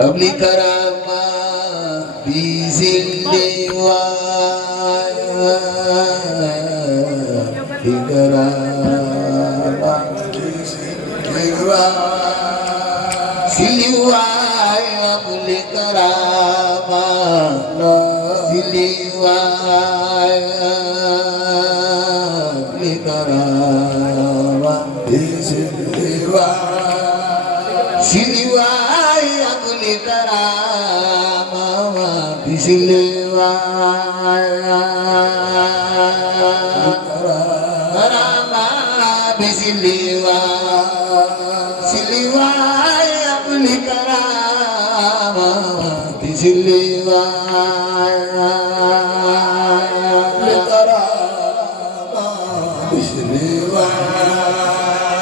قبل كرامة بذل بكرامة سلواي قبل كرامة سلواي بكرامة سلواي قبل كرامة بسلواي كرامة بسلواي سلواي قبل كرامة بسلواي كرامة بسلواي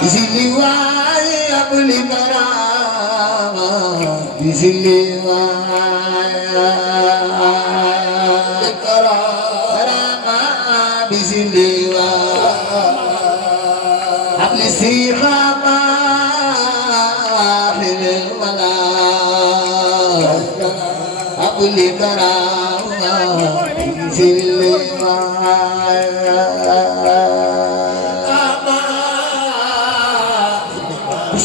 سلواي قبل كرامة بسلواي كرامة بسلواي حبل السيخامة حبل الملاك حبل كرامة بسلواي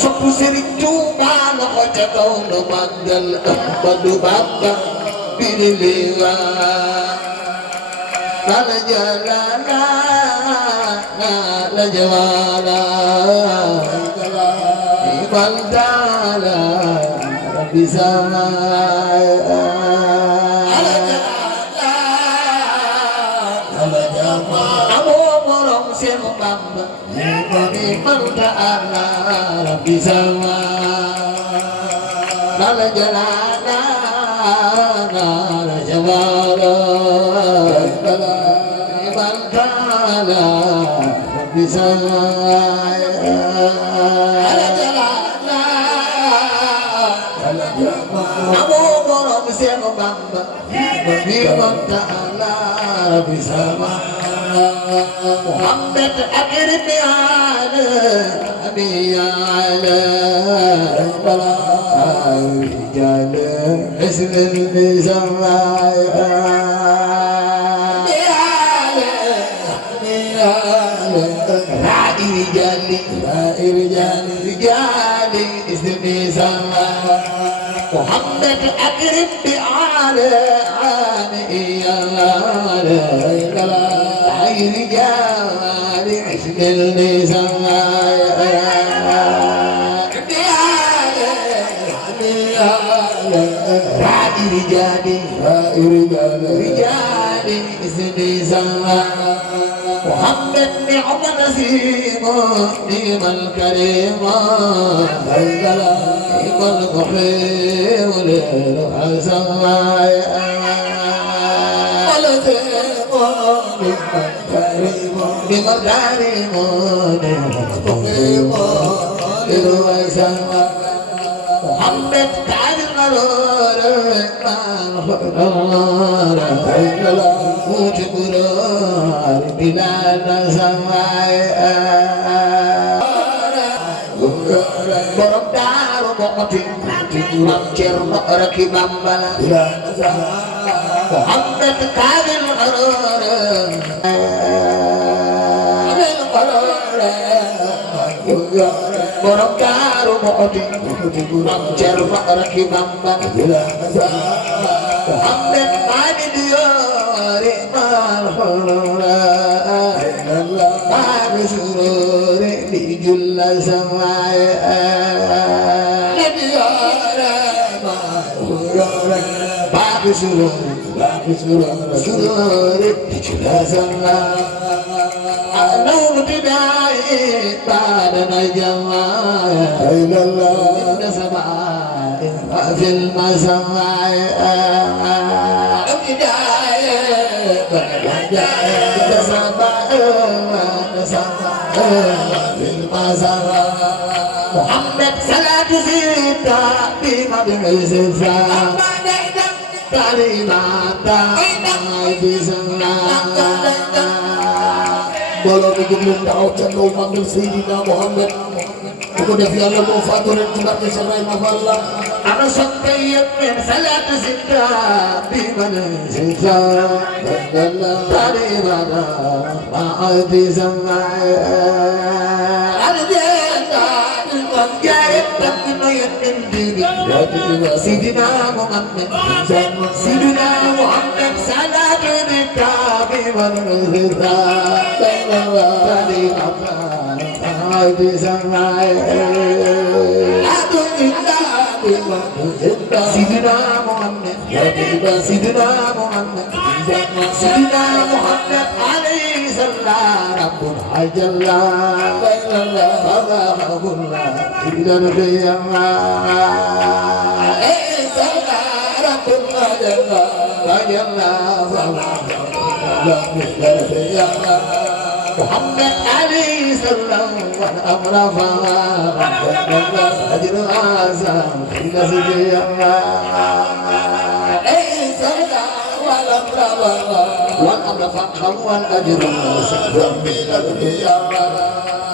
sopp Sëriñ Tuuba loxo ca kaw nu màggal Ahmadu Bamba biriliwa la jalala la jawala ibandala rabbi samaya ala jama amo borom Seex Bamba ibandala rabbi samaya la jalala la jawala ibandala rabbi samaya ala jalala ala jama amo borom Seex Bamba ibandala rabbi samaya محمد أكرم على أبي على رجال حسن المزرع رجال اسم المزرع محمد أكرم على عامي على رجال حسن رجال اسم محمد نعم نسيم نعم الكريم نعم المحيي للحسن بمكارم محمد تعالى الغرور موت قرار بلاد سماء borom Daaru Muxti mam Cerno Raki Bambala Muhammad Kaamil borom Daaru Muxti mam Cerno Raki Bambala Muhammad Kaamil yoori mal xulula baabi sururi li julla samay baabi sururi li julla samay anur bidai badana jamay inna samay fil masamay bidai badana samay محمد صلاة زيدا بمدح الزفاف كلمات mbooloo mi jóg leen taxaw ca kaw màggal Seydina Muhammad bu ko def yàlla moo faatu ren ci barke Cheikh Ibrahima Fall أنا صبيت من صلاة ستة بمن ستة تقريبا ما عندي سماع سيدنا محمد سيدنا محمد صلاة بالتابع والرضا عندي سماع سيدنا محمد سيدنا محمد سيدنا محمد عليه السلام ربنا عجل فضاه الله إلى القيامة ربنا عجل فضاه إلى القيامة محمد عليه السلام والأمر فما أجر أعظم في نسجي والأمر فقه والأجر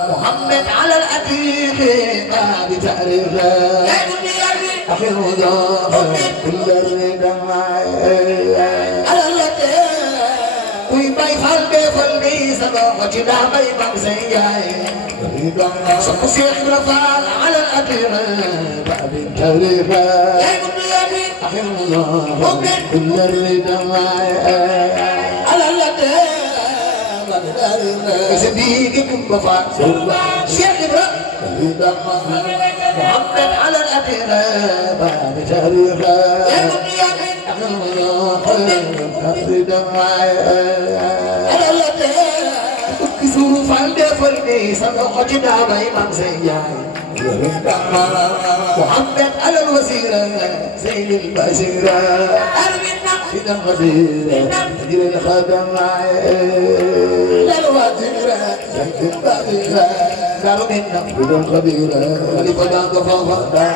محمد على الأتيق ما بتعريفه أخي الوضوء كل الرداء bay falni sama jina bay bang sayay sama Syekh Rafal ala al-athira ba'd tarifa akhirullah kull rida ala al-athira sadiqikum bafa Syekh Ibrahim Muhammad ala al-athira ba'd tarifa Suruh falde falde sama khajna bay mam sayay Muhammad ala al-wasira zayn al-basira إذا غدير تجر الخدم للواترة زيت البابرة داروا منا إذا غدير لفدان ضفافا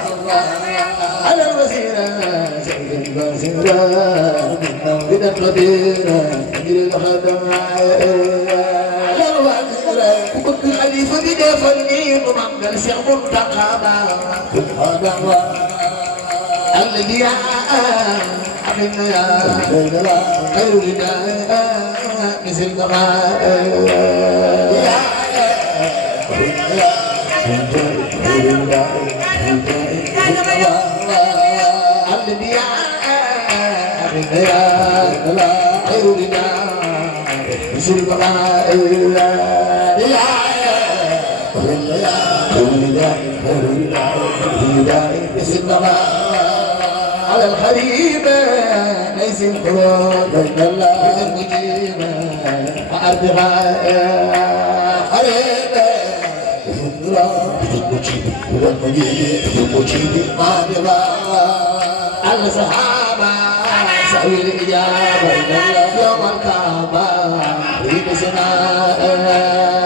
على الوسيلة زيت الباسرة إذا غدير تجر الخدم للواترة وكنت خليفة بدفني ومعمل سيغ منتقبا الذي حبيبنا يا خيرنا مثل ما الذي حبيبنا يا خيرنا مثل ما مثل ما على الخريبة ليس الخروج من المجيبة وأرضها خريبة الصحابة سوي الإجابة يوم الكعبة في سماء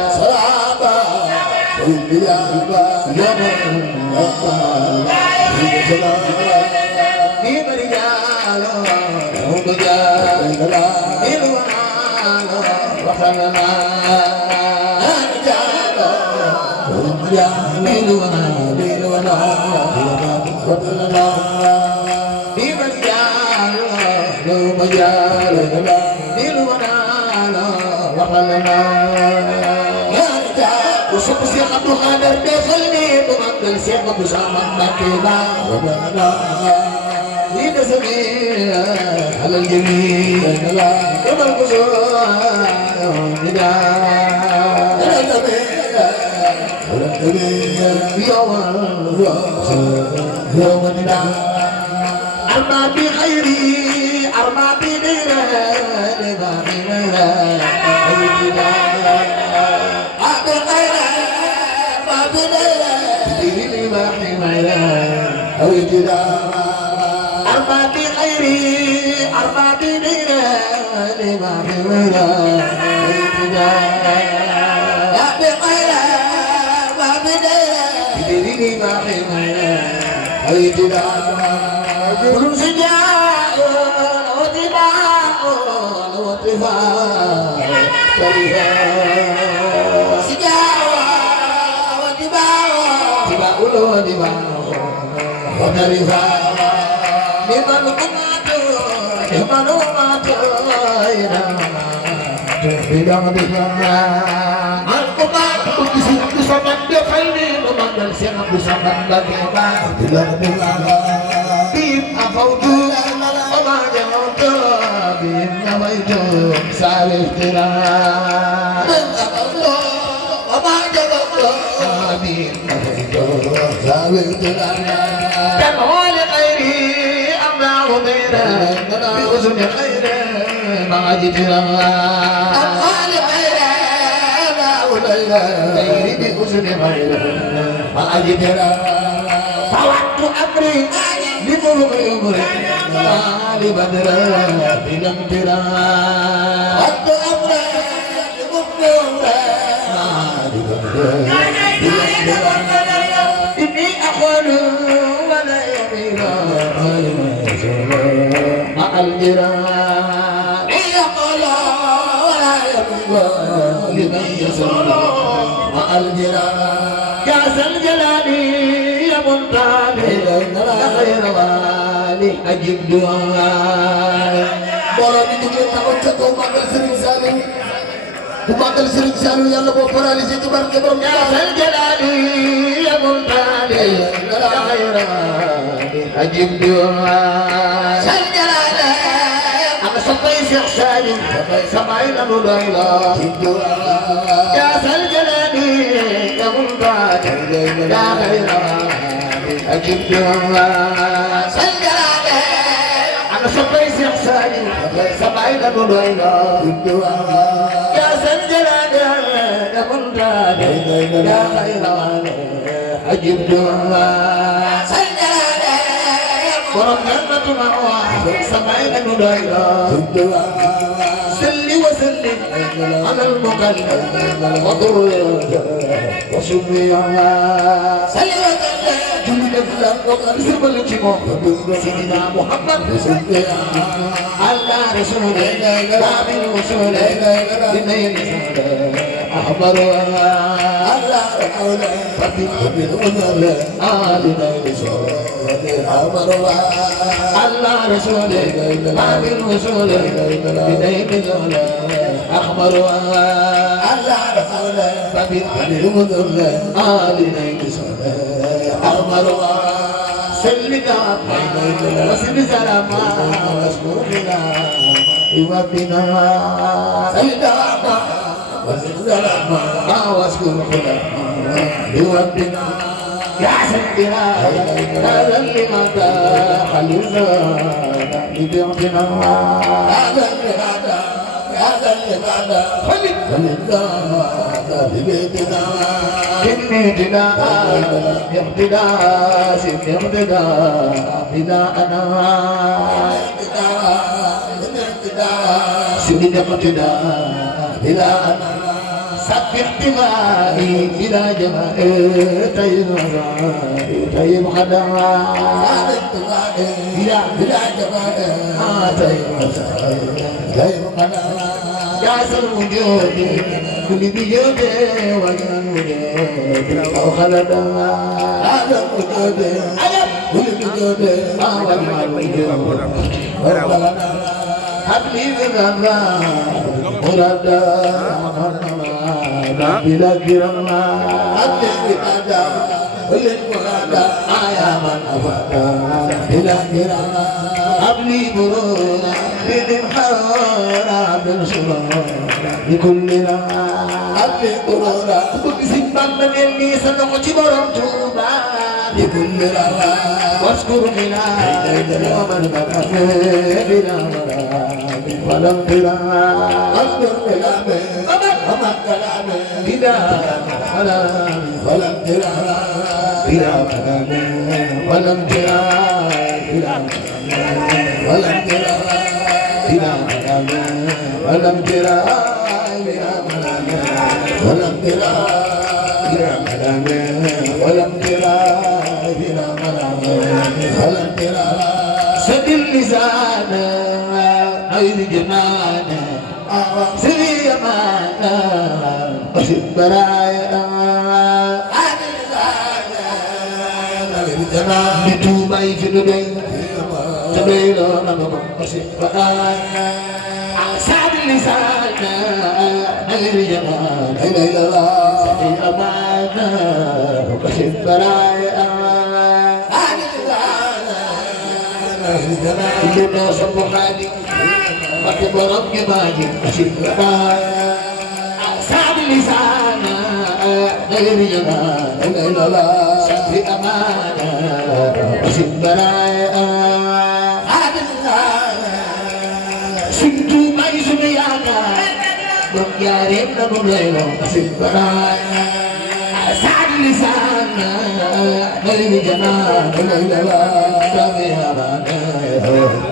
صحابة سوي الإجابة يوم الكعبة في سماء وصف الشيخ عبد القادر بيخلني ومقبل الشيخ ابو سامح مكينا لينا سمير على الجميل يوم القصور نداء يوم النداء أرمى بخيري أرمى بدينا لما بنا أربع بخيري أربع بدينا لما بنا يا بخير ما بدينا بديني ما حمينا أيدنا كل سجاء وطباع وطفاء سجاء وطباع طباع وطباع ونرفع لمن قمت لمن قمت بلغ القمت بسمن بخير ومن السمن بسمن بكما بلغ بهم أفوت وما جمعت بهم نويت سال افتراء وما جمعت بهم نويت سال افتراء تنوى لغيري أملا غيره بأذن خير ما جفرا أملا لغيره غيري بأذن خير ما جفرا فوعدت أمري لمرغ أمري لبدر بلم ترى وعدت أمري لمرغ أمري لبدر إني أخوان ولا يمين مع الجيران يقول ولا يمين لمن يسر مع الجيران يا ذا الجلال يا منتهى يا خير والي أجب دعاء borom bi dikkee taxaw ca kaw màggal Serigne Saliou bu màggal Serigne Saliou yàlla boo paralysé ci barke borom ya sal jalali ya muntaali ya khayra ajib du'a sal jalali ana sabay Cheikh Saliou samay na lu doy la ya sal jalali ya muntaali ya khayra ajib du'a sal jalali ana sabay Cheikh Saliou samay na lu doy la يا ذا الجلال يا منتهى يا خير أجب دعاء ذا الجلال ورب جنة مأوى سمعين ندعيها سل وسلم على المكلم وضر وشفي سل وسلم جل فلان وقرسم الجمع سيدنا محمد على رسول آمين وسول بنين أحمر على رسول فبي وزل آمين وسول أحمر على رسول آمين وسول بنين أحمر على رسول فبي وزل آمين وسول أحمر سلنا وسل سلاما واشكر بنا يوبنا سلنا وسل سلاما واشكر بنا يوبنا يا سيدنا هذا لماذا خلينا لبيعتنا هذا لماذا خلينا لبيعتنا إني بناء اقتداء سن اقتداء بناءنا سن اقتداء بناءنا سب احتمائي بلا جماء طيب طيب خدماء بلا جماء طيب خدماء يا سر وجود كل بيوت وجن وجود أو خلدا هذا وجود كل بيوت وجن وجود حبلي بغدا مردا بلا كرما حبلي بغدا كل مردا يا من أفدا بلا كرما حبلي برونا بالحرارة بالشرارة بكلنا حبلي برونا بكسب من اللي سنقش برمتوبا بكلنا واشكر منا ومن بكى بلا مراد ولم ترى واشكر منا ومن كلام بلا مراد ولم ترى بلا مراد ولم ترى بلا مراد ولم ترى بلا مراد ولم ترى بلا مراد ولم ترى بلا مراد ولم ترى بلا مراد ولم ترى سد اللسان عيد جنان سري يمانا وسد برايا Nituubay fi nu doy te doy loo na ma aussi baraay sabi lisaan nagari jamaan ay la sabi amaana aussi baraay Ina sa buhani Pati barang gimaji Kasi baraay sabi lisaan nagari jamaan ay la sabi amaana aussi baraay Sintu may sumayaka Magyarip na mumelo Kasi baraay Saan lisan Nalinigan na Nalala Sabi haman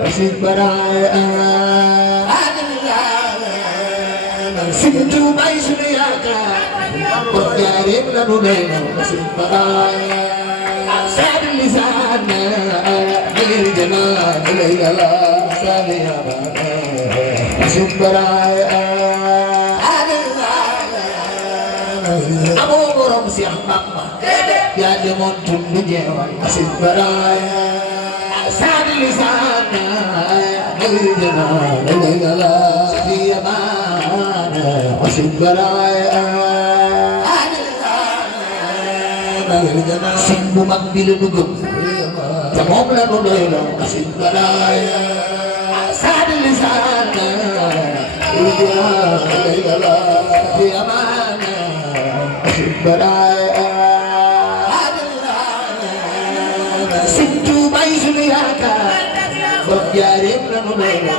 Kasi baraay Sintu may sumayaka Magyarip na mumelo Kasi baraay Saan lisan Nalinigan na Nalala Sabi haman Sumbaray Amo morom siyang mama Yadi mon tumbi jewan Sumbaray Sadi lisana Nagrijana Nagala Siyamana Sumbaray Nagrijana Simbu magbilunugog Tamom na nunoylo Sumbaray Sadi lisana Di amana Baraay Sintu may sumayaka Bagyarim na mumelo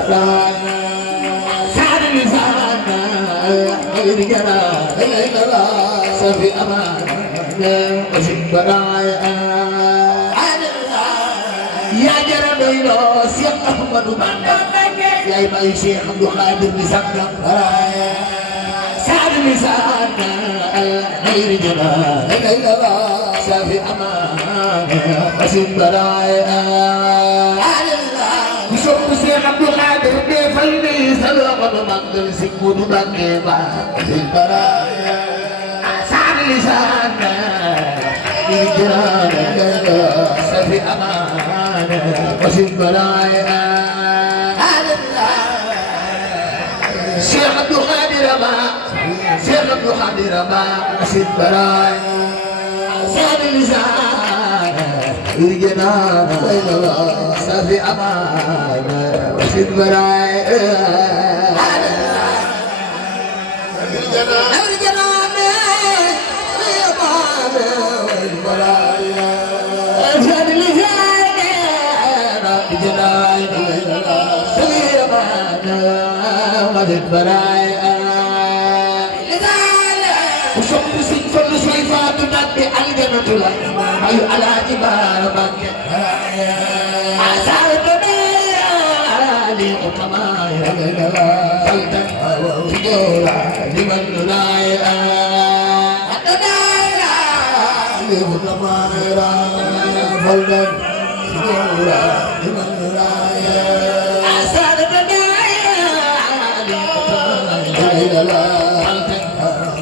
Baraay Sadi lisana Nagirigana Sabi amana Baraay Ya jaran doylo Siang Ahmadu Manda Yai mai Syekh Abdul Qadir di Sakram Sadi lisana Nagiri jana Safi aman Asim barai Kusok Syekh Abdul Qadir Defal ni Salam Magdal Sikudu Bangeba Asim barai Sadi lisana Nagiri jana Safi aman Asim barai Syekh Abdul Qadir Syekh Abdul Qadir Asid Barai Sadi lisan Irjana Safi aman Asid Barai Irjana Sadi lisan Irjana Safi aman Asid Barai Usok pusing fadu saifatu nabi al-janatullah Ayu ala jibar bangkit Asal dunia Di utamai Faltan Fijola Liman nunai Atadaya Di utamai Faltan Fijola Liman nunai Asal dunia Di utamai Faltan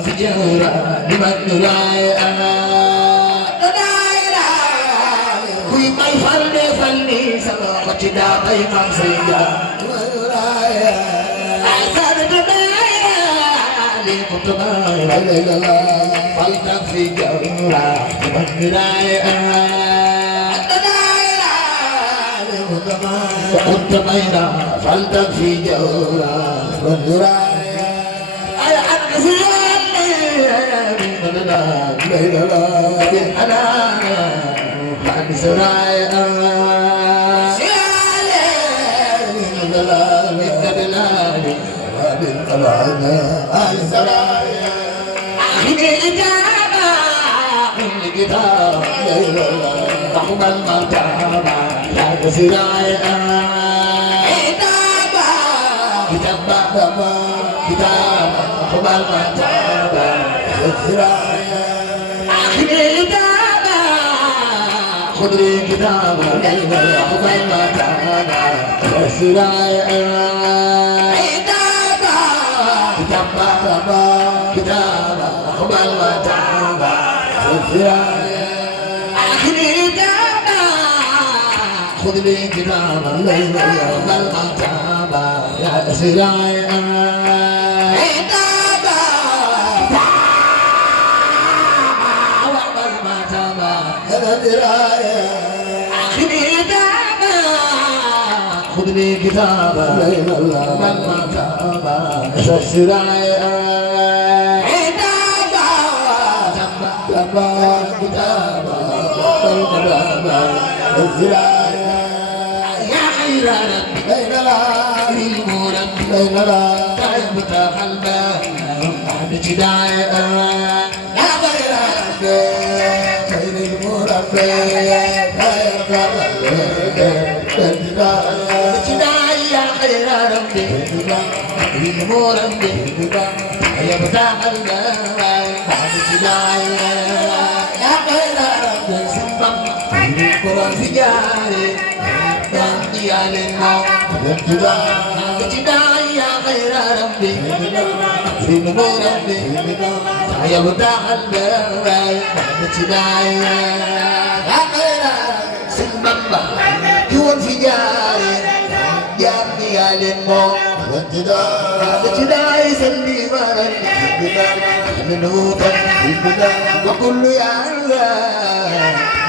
Fijola Liman nunai Kui mai falde falni Sama kacida mai mamsaya Asal dunia Di utamai Faltan Fijola Liman nunai Utamaina Faltan Fijola Liman nunai Ayat kesiyani Nana Laila Bin Anana Pan Suraya Siyale Nana Bin Adilani Bin Alana Al Saraya Akhini ijaba Akhini kitab Laila Tahman Martaba La Siraya Kitaba Kitaba Kitaba Tahman Martaba Akhiri kitaba Khudri kitaba Akhbar matana Siraya Kitaba Kitaba Kitaba Akhbar matana Siraya Akhiri كتابا خذ لي كتابا بل أتابا يا سراي كتابا وبل ما تابا يا سراي كتابا خذ لي كتابا بل ما تابا يا سراي كتابا يا خير ربي بين المربي بين تعبت قلبي بجداي يا خير ربي خير المربي تعبت قلبي بجداي يا خير ربي المربي تعبت قلبي بجداي Kurang sejari, dan dialin mau Kecintaan yang khairah Rabbi Rindu Rabbi Saya bertahan berbaik Kecintaan yang khairah Sembamba Kurang sejari, dan dialin mau Kecintaan sendiri Menutup Wakulu ya Allah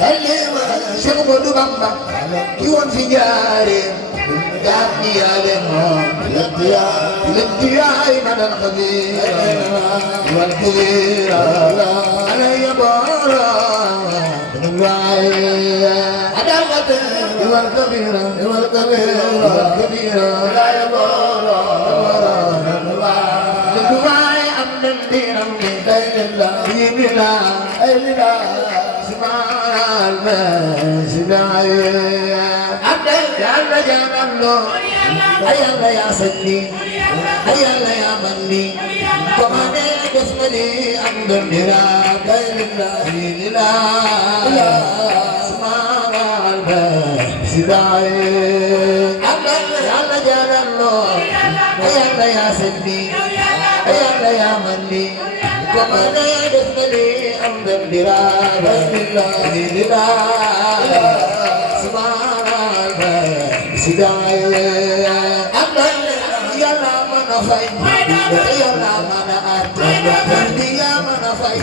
سلم شيخ بدو بامبا يوم في جاري جابني يا لهم للدياء من الخبير والكبير أنا يا بارا من الوعي عدالة والكبير لا يا بارا من الوعي أمن الدين من بين الله بنا سبحان المسبح يا رجال الله أيا يا سيدي أيا يا مني كمان جسمي عند الدراك لا سبحان المسبح يا رجال الله أيا يا سيدي أيا يا مني كمان جسمي عند الدراك لا سبحان المسبح يلا من فاي يلا من أتى يا من فاي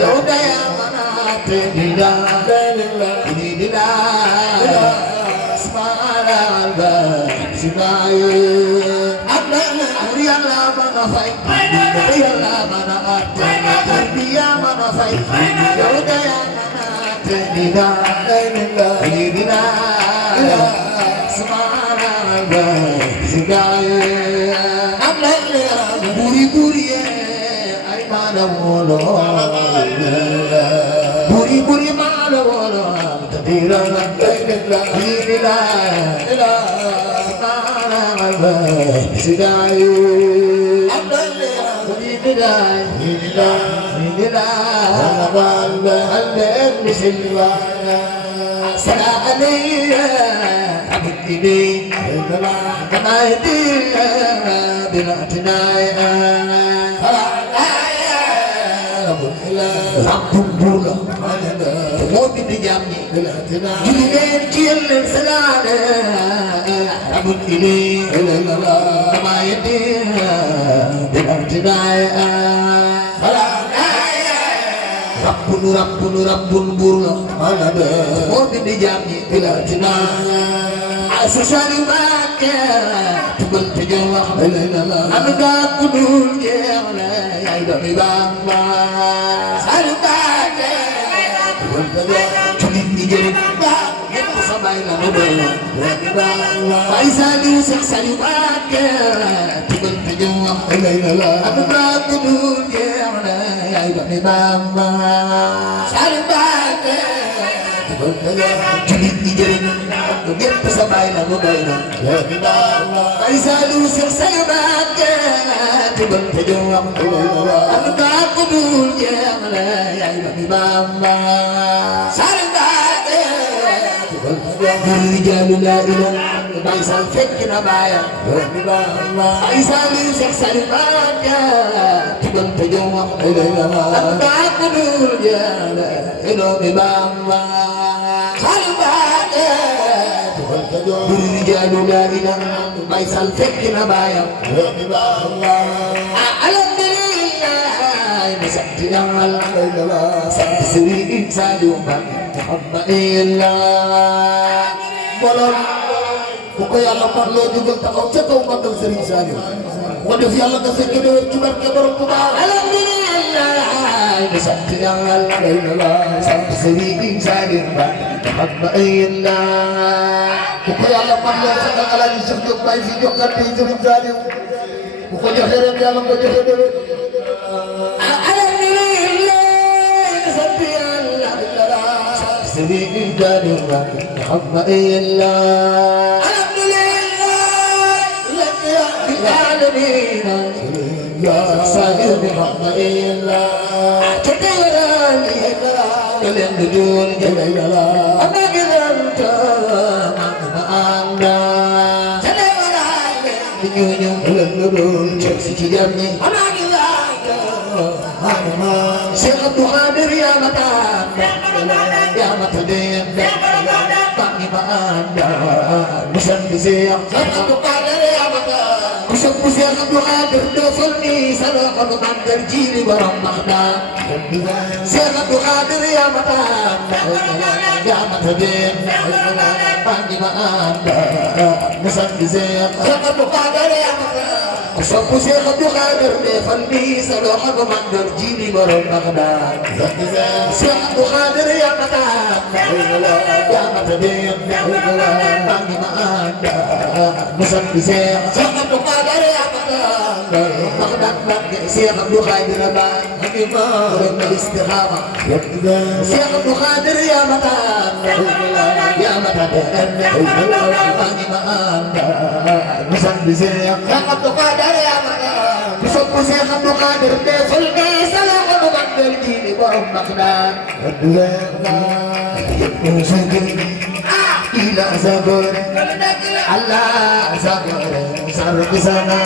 يودا يا من أتى لا سبحان المسبح يلا من فاي يلا من أتى يا من فاي يودا يا من أتى لا سبحان Buri buri ay malawolo Buri buri malawolo Tadira la Sidayu كما يدينا بلاتنايا رب بولا مومي دجامي جلين كيل سلالة رب إلي كما يدينا بلاتنايا رب بولا مومي دجامي بلاتنايا Asal makan, tumpul terjawab. Anugerah kudul yang lain dari bangsa. Asal makan, tumpul terjawab. Cukup dijadikan kita sampai lalu. Faisal Yusuf asal makan, tumpul terjawab. Anugerah kudul yang lain dari bangsa. Asal makan, tumpul terjawab. Cukup dijadikan kita sampai lalu. Faisal Yusuf saya makan, tumpul terjawab. Anugerah kudul yang lain dari bangsa. Asal makan. Rijal la ilaha Baysal fekk na baayam yooni Bamba ay Saliou Cheikh Saliou Mbacké tugal te jox wax ak daa ko dul jaale yooni Bamba Saliou Mbacké tugal te jox dul jaalu gaadina Baysal fekk na baayam yooni Bamba alhamdulillah ma sant Yàlla sant Sëriñ Saliou Mbacké alhamdulillah mbooloo bu ko Yàlla parloo jógal taxaw ca kaw magal Sëriñ Saliou ko def Yàlla nga fekk déwén ci barke borom Tuuba alhamdulillah ma sant Yàlla sant Sëriñ Saliou Mbacké alhamdulillah bu ko Yàlla parloo sagal Alaaji Cheikh Diop Baye fi jokkante Sëriñ Saliou bu ko joxee ren Yàlla nga joxe déwén Sëriñ Saliou Mbacké alhamdulillah rabbil alamin Saliou alhamdulillah tetewarani kalen dul jalala amaganta anda tetewarani ñooñu kalen dul ci jamni amaganta Cheikh Abdou Khadir ya mata ya mata den bani ma anda musan Cheikh Abdou Khadir ya mata musan Cheikh Abdou Khadir do solni sala ko mandar jili borom mahda Cheikh Abdou Khadir ya mata den bani ma anda musan Cheikh Abdou Khadir ya mata Sopu Cheikh Abdou Khadir defal ni sa loxo ko mandar jili borom Baghdad Cheikh Abdou Khadir ya mata den bangi ma anda musan Cheikh Abdou Khadir ya mata Baghdad bangi Cheikh Abdou Khadir bangi ma borom istikhama Cheikh Abdou Khadir ya mata den bangi ma anda musan Cheikh Abdou Khadir Sopu Cheikh Abdou Khadir defal ni sa loxo ko mandar jili borom Baghdad ila sabur Allah sabur sarf sana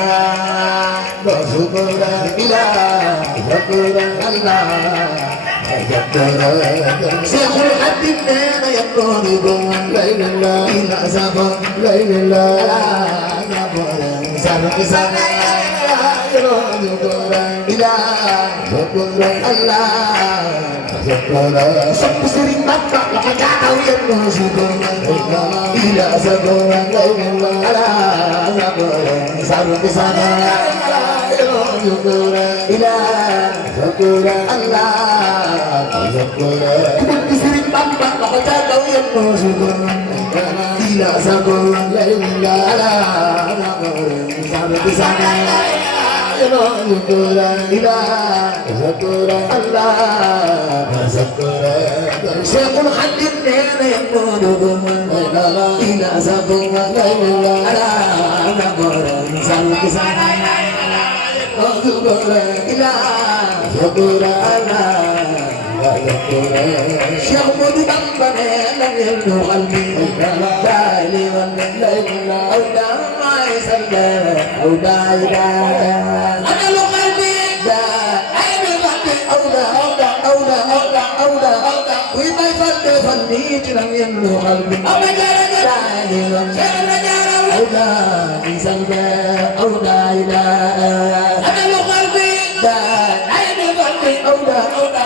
syukur ila sabur Allah Syekhul Hadim nena yaqulu la ilaha illa sabur la ilaha sabur sarf sana syukur ila sabur Allah Sopu Sëriñ Bamba la ko jaataw yéen moo suukoon ila sagoon ala sagoon saru bi sana ila sagoon ala sagoon Sëriñ Bamba la ko jaataw yéen moo suukoon ila sagoon ala sagoon saru bi sana ila sagoon ala Cheikhul Khadim nena yaqulu ila sabun ala nabur sallallahu ila sabur ala Cheikh Modou Bamba nena yaqulu qalbi dali wal layla awda salla awda ila ana qalbi da ayni qalbi awda kuy bay fatte fanni ci lam yellu qalbi ama jara dali wal awda salla awda ila ana qalbi da ayni qalbi awda Allah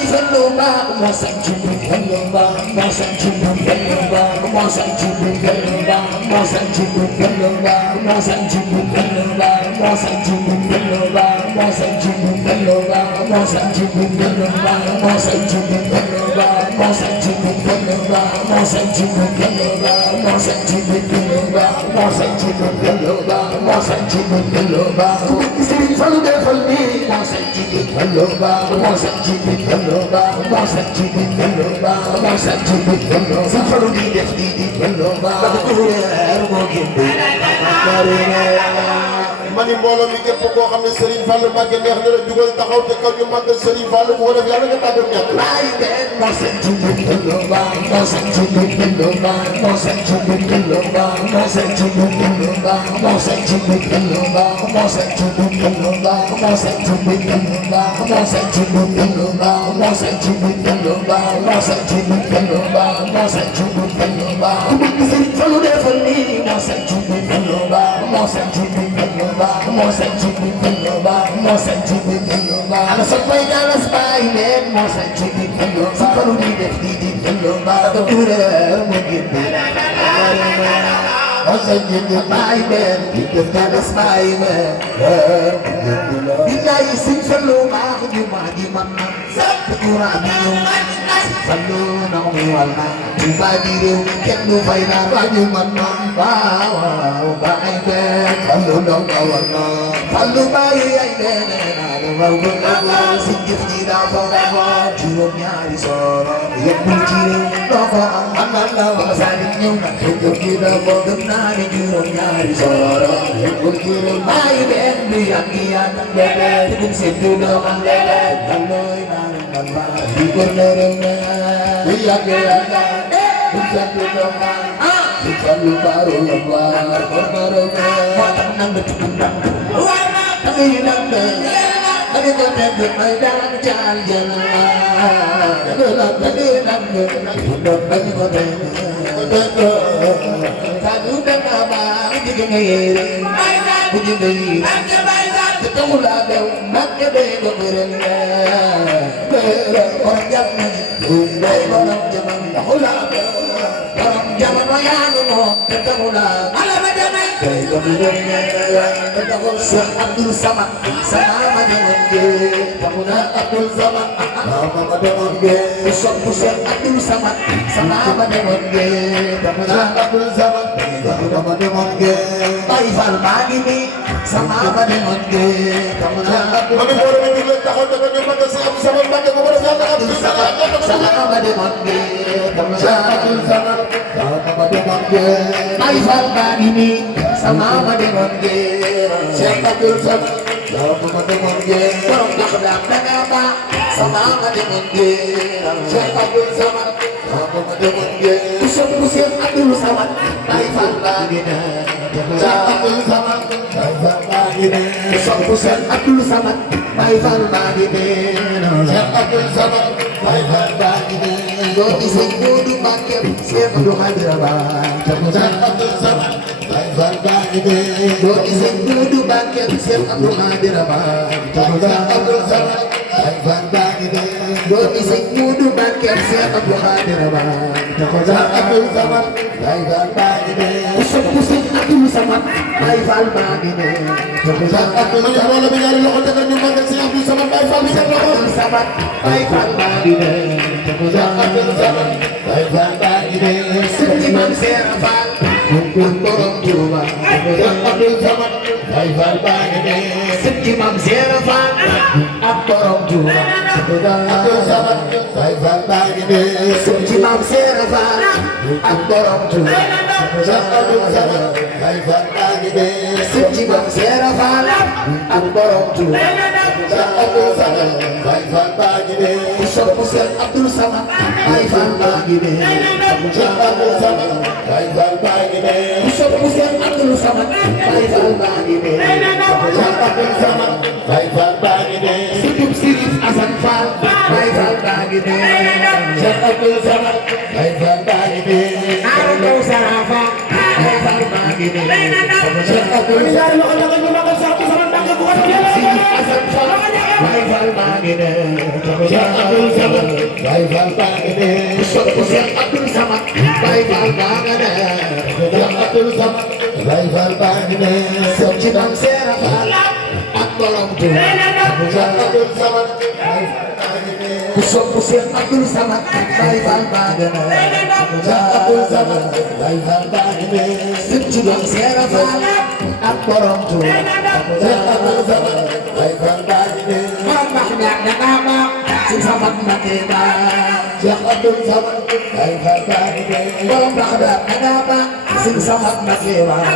di fallu ba mo sanju fallu ba mo sanju fallu ba mo sanju fallu ba mo sanju fallu ba mo sanju fallu ba mo sanju fallu ba mo sanju fallu ba mo sanju fallu ba mo sanju fallu ba mo sanju fallu ba mo sanju fallu ba mo sanju fallu ba mo sanju fallu ba mo sanju fallu ba Sëriñ Fallu defal ni mo sanju fallu ba mo sanju fallu ba mo sanju fallu ba mo sanju fallu Sëriñ Fallu di def di fallu ba ba ko reer mo gindi mani mbooloo mi képp koo xam ne Serigne Fallou Mbacké neex na la jugal taxaw te kaw ñu màggal Serigne Fallou bu ko def yàlla nga tàggat ñàkk moo sant bu Kilomba moo sant bu Kilomba moo sant bu Kilomba moo sant bu Kilomba moo sant bu Kilomba moo sant bu Kilomba moo sant bu Kilomba moo sant bu Kilomba moo sant bu Kilomba moo sant bu Kilomba moo sant bu Kilomba ku bëgg Serigne Fallou defal nii moo sant bu Kilomba moo sant bu Kilomba moo sant bu Kilomba moo sant bu Kilomba ana soppay Dallas Baye leen moo sant bu Kilomba si Fallou di def di Kilomba do tuural mu génne moo sant bu Baye leen di def Dallas Baye leen billahi Serigne Fallou maa ko ñu maa di man sant tuural bi Fallou na ko muy wal na Touba bi réew mi kenn du fay na rajo man waaw waaw Baye leen Fallou na ko wal na Fallou Baye ay leen raw ba raw si jëf ji daa fa juróom ñaari soro yëpp ci réew doo ko am man la ba sali ñëw na jëf ji daa fa gëm naa ne juróom ñaari soro yëpp ci réew Baye leen du yàgg yàgg bébé te duñ seetlu doo man bébé Fallooy naan man ma di ko réew na du yàgg yàgg duñ seetlu doo man di Fallou baro la war ko baro moo tax nang tudd nang dangay nang dangay ko nekk may daan jaal jël dangay nang dangay ko nekk Fallou danga baax jigéen nga yére bu jigéen te taxul a bew mag ya day ko gërëm borom jamono day borom jamono taxul a bew borom jamono yaa ngi moom te taxul a ala ma demee day ko gërëm te taxul Cheikh Abdou Samad sama ma demoon gee taxul a Abdou Samad sama ma demoon gee sopp Cheikh Abdou Samad sama ma demoon gee taxul a Abdou Samad sama ma demoon gee Baye Fall maa ngi nii sama ma demoon gee taxul a Abdou taxaw dafa ñu màggal si Abdou Samad Mbacké ko def yàlla Abdou Samad sama ma demoon gee taxul a Abdou Samad sama ma demoon gee Baye Fall maa ngi nii sama ma demoon gee Cheikh Abdou Samad sama ma demoon gee borom ndax daam danga baax sama ma demoon gee Cheikh Abdou Samad sama ma demoon gee ku sopp Cheikh Abdou Samad Baye Fall maa ngi nii Cheikh Abdou Samad Baye Fall maa ngi nii ku sopp Cheikh Abdou Samad Baye Fall maa ngi nii Cheikh Abdou Samad Baye Fall maa ngi nii doo gisee Modou Mbacké Cheikh Abdou Khadre Ba Cheikh Abdou Samad Baye Fall maa ngi nii doo gisee Modou Mbacké Cheikh Abdou Khadre Ba Cheikh Abdou Samad Baye Fall maa ngi nii doo gisee Modou Mbacké Cheikh Abdou Khadre Ba Cheikh Abdou Samad Baye Fall maa ngi nii ku sopp Cheikh Abdou Samad Baye Fall maa ngi nii Cheikh Abdou Samad bi ñaari loxo te ñu màggal Cheikh Abdou Samad Baye Fall bi seen loxo Samad Baye Fall maa ngi nii Cheikh Abdou Samad Baye Fall maa ngi nii sëñ Imam Seera Fall ak borom Touba Cheikh Abdou Samad Baye Fall maa ngi nii sëñ Imam Seera Fall ak borom Touba Cheikh Abdou Samad Baye Fall maa ngi nii sëñ Imam Seera Fall ak borom Touba Cheikh Abdou Samad Baye Fall maa ngi nii sëñ Imam Seera Fall ak borom Touba Cheikh Abdou Samad Baye Fall maa ngi nii ku sopp Cheikh Abdou Samad Baye Fall maa ngi nii Cheikh Abdou Samad Baye Fall maa ngi nii ku sopp Cheikh Abdou Samad Baye Fall maa ngi nii Cheikh Abdou Samad Baye Fall maa ngi nii sëtub Sirif Assane Fall Baye Fall maa ngi nii Cheikh Abdou Samad Baye Fall maa ngi nii Araw Sarafa Baye Fall maa ngi nii Cheikh Abdou Baye Fall maa ngi nii Cheikh Abdou Samad Baye Fall maa ngi nii sopp Cheikh Abdou Samad Baye Fall maa ngi nii Cheikh Abdou Samad Baye Fall maa ngi nii sopp ci Mame Seera Fall ak borom Touba Cheikh Abdou Samad Baye Fall maa ngi nii ku sopp Cheikh Abdou Samad Baye Fall maa ngi nii Cheikh Abdou Samad Baye Fall maa ngi nii sopp ci Mame Seera Fall ak borom Touba Cheikh Abdou Samad Baye Fall maa ngi nii borom baax ñaar da nga baax ci Samad Mbacké ba Cheikh Abdul Samad Baay Faal baa ngi nii borom Baxdaad ana ba Sëñ Samad Mbakke waa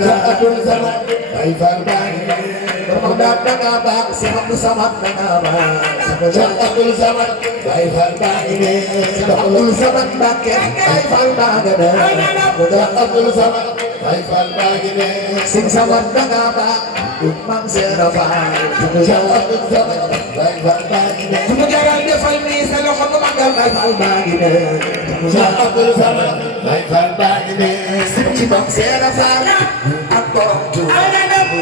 Cheikh Abdul Samad Baay Faal baa ngi nii borom Baxdaad ana ba Cheikh Abdul Samad ana ba Cheikh Abdul Samad Baay Faal baa ngi nii Cheikh Abdul Samad Mbakke Baay Faal baa ngi nii Cheikh Abdul Samad Baay Faal baa ngi nii Sëñ Samad ana ba Mam Seera Faal Cheikh Abdul Samad Baay Faal baa ngi nii ku mu jaral defal nii sa loxo mu magal Baay Faal baa ngi nii Cheikh Abdul Samad Baay Faal baa ngi nii sëñ ci Mam Seera Faal ak borom Tuuba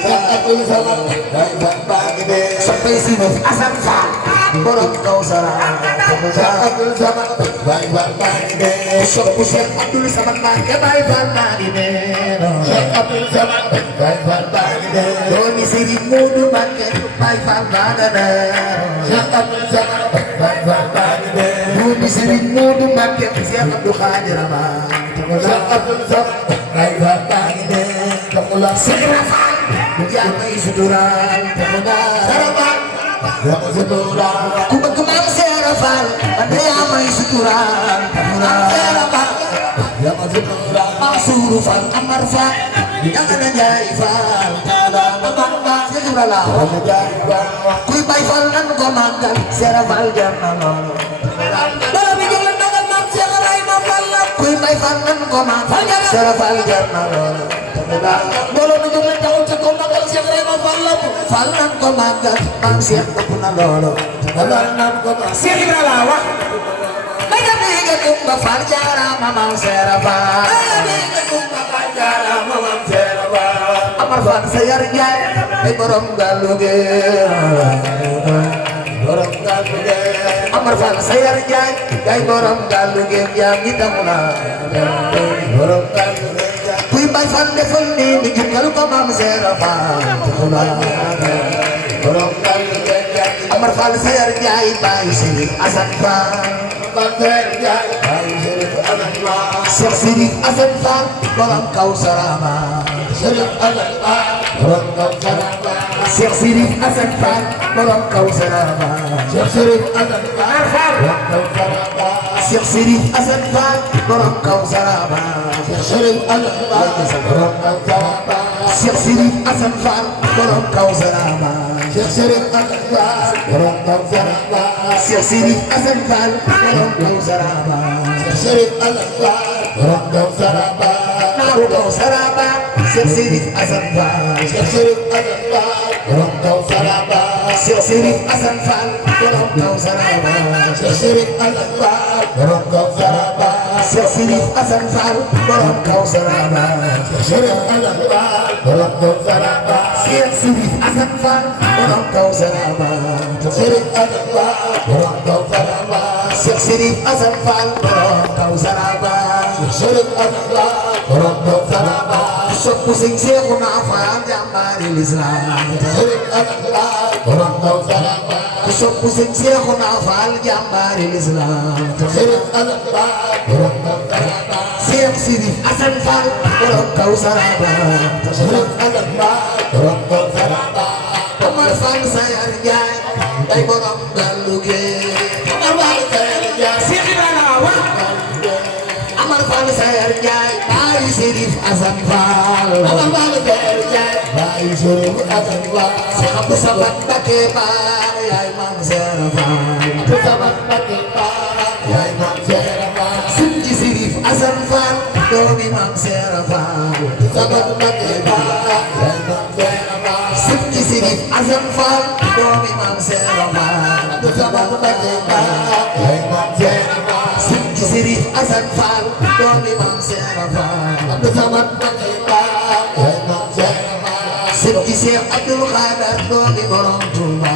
Cheikh Abdul Samad Baay Faal baa ngi nii soppay si Asan Faal borom Kawsara Cheikh Abdul Samad Baay Faal baa ngi nii soppu Cheikh Abdul Samad Mbakke Baay Faal baa ngi nii Cheikh Abdul Samad Baay Faal baa ngi nii doomi Sëriñ Moodu Mbakke Baay Faal baa ngi nii Cheikh Abdul Samad Baay Faal baa ngi nii doomi Sëriñ Moodu Mbakke Cheikh Abdou Khadir Ba Cheikh Abdul Samad Baay Faal baa ngi nii Cheikh Rafal yaa may suturaal Sarafal yaa may suturaal ku bëgg Maam Cheikh Rafal man de yaa may suturaal Sarafal yaa may suturaal Mansour Fall Amar Fall yaa nga Njaay Fall kuy Baay Faal nan ko màggal Cheikh Rafal jar na lool kuy Baay Faal nan ko màggal Cheikh Rafal jar na lool mbooloo mi jóg leen taxaw ca ko màggal Cheikh Rayma Fall la Fall nan ko màggal Maam Cheikh ëpp na loolu nan ko màggal Cheikh Ibra la wax may ga biga Kumba Fall jaaraama Maam Cheikh Rafal biga Kumba Fall jaaraama Maam Cheikh Rafal Amar Fall sa yar Njaay ay borom galu ge borom galu ge Amar Fall sa yar Njaay ay borom galu ge yaa ngi tamula borom galu ge kuy Baay Faal defal nii mi jukkal ko Maam Cheikh Rafal borom galu ge Amar Fall sa yar Njaay Baay Sëriñ Asan Faal Cheikh Sëriñ Asan Faal borom Kawsara Sëriñ Asan Faal borom Kawsara Cheikh Sëriñ Asan Faal borom Kawsara Cheikh Sëriñ Asan Faal borom Kawsara Cheikh Sëriñ Asan Faal borom Kawsara Cheikh Sëriñ Asan Faal borom Kawsara Cheikh Sëriñ Asan Faal borom Kawsara Cheikh Sëriñ Asan Faal borom Kawsara Cheikh Sëriñ Asan Faal borom Kawsara Cheikh Sëriñ Asan Faal borom Kawsara naaru Kawsara Cheikh Sëriñ Asan Faal Cheikh Sëriñ Asan Faal borom Kawsara Cheikh Sëriñ Asan Faal borom Kawsara Cheikh Sëriñ Asan Faal borom Kawsara Cheikh Sëriñ Asan Faal borom Kawsara Cheikh Sëriñ Asan Faal borom Kawsara Cheikh Sëriñ Asan Faal borom Kawsara Cheikh Sëriñ Asan Faal borom Kawsara Cheikh Sëriñ Asan Faal borom Kawsara Cheikh Sëriñ Asan Faal borom Kawsara soppu Sëñ Seexuna Faal jàmbaari lislaam Sëriñ Asan Faal borom Kawsara soppu Sëñ Seexuna Faal jàmbaari lislaam Sëriñ Asan Faal borom Kawsara Cheikh Sëriñ Asan Faal borom Kawsara Sëriñ Asan Faal borom Kawsara Omar Fall Sayar Njaay ay borom Galu ge Omar Fall Sayar Njaay Cheikh Ibrahima Amar Fall Sayar Njaay Baay Sëriñ Asan Faal Amar Fall Sayar Njaay Baay Sëriñ Asan Faal Cheikh Abdou Samad Mbakke Baay yaay Maam Cheikh Faal Abdou Samad Mbakke Baay yaay Maam Cheikh Faal Sëriñ Sëriñ Asan Faal doomi Maam Cheikh Faal Abdou Samad Mbakke Baay yaay Maam Cheikh Faal Sëriñ Sëriñ Asan Faal doomi Maam Cheikh Faal Abdou Samad Mbakke Baay yaay Maam Cheikh Faal Sëriñ Asan Faal doomi Maam Cheikh Faal Abdou Samad Mbakke Baay yaay Maam Cheikh Faal Sëriñ Cheikh Abdou Khadir doomi borom Touba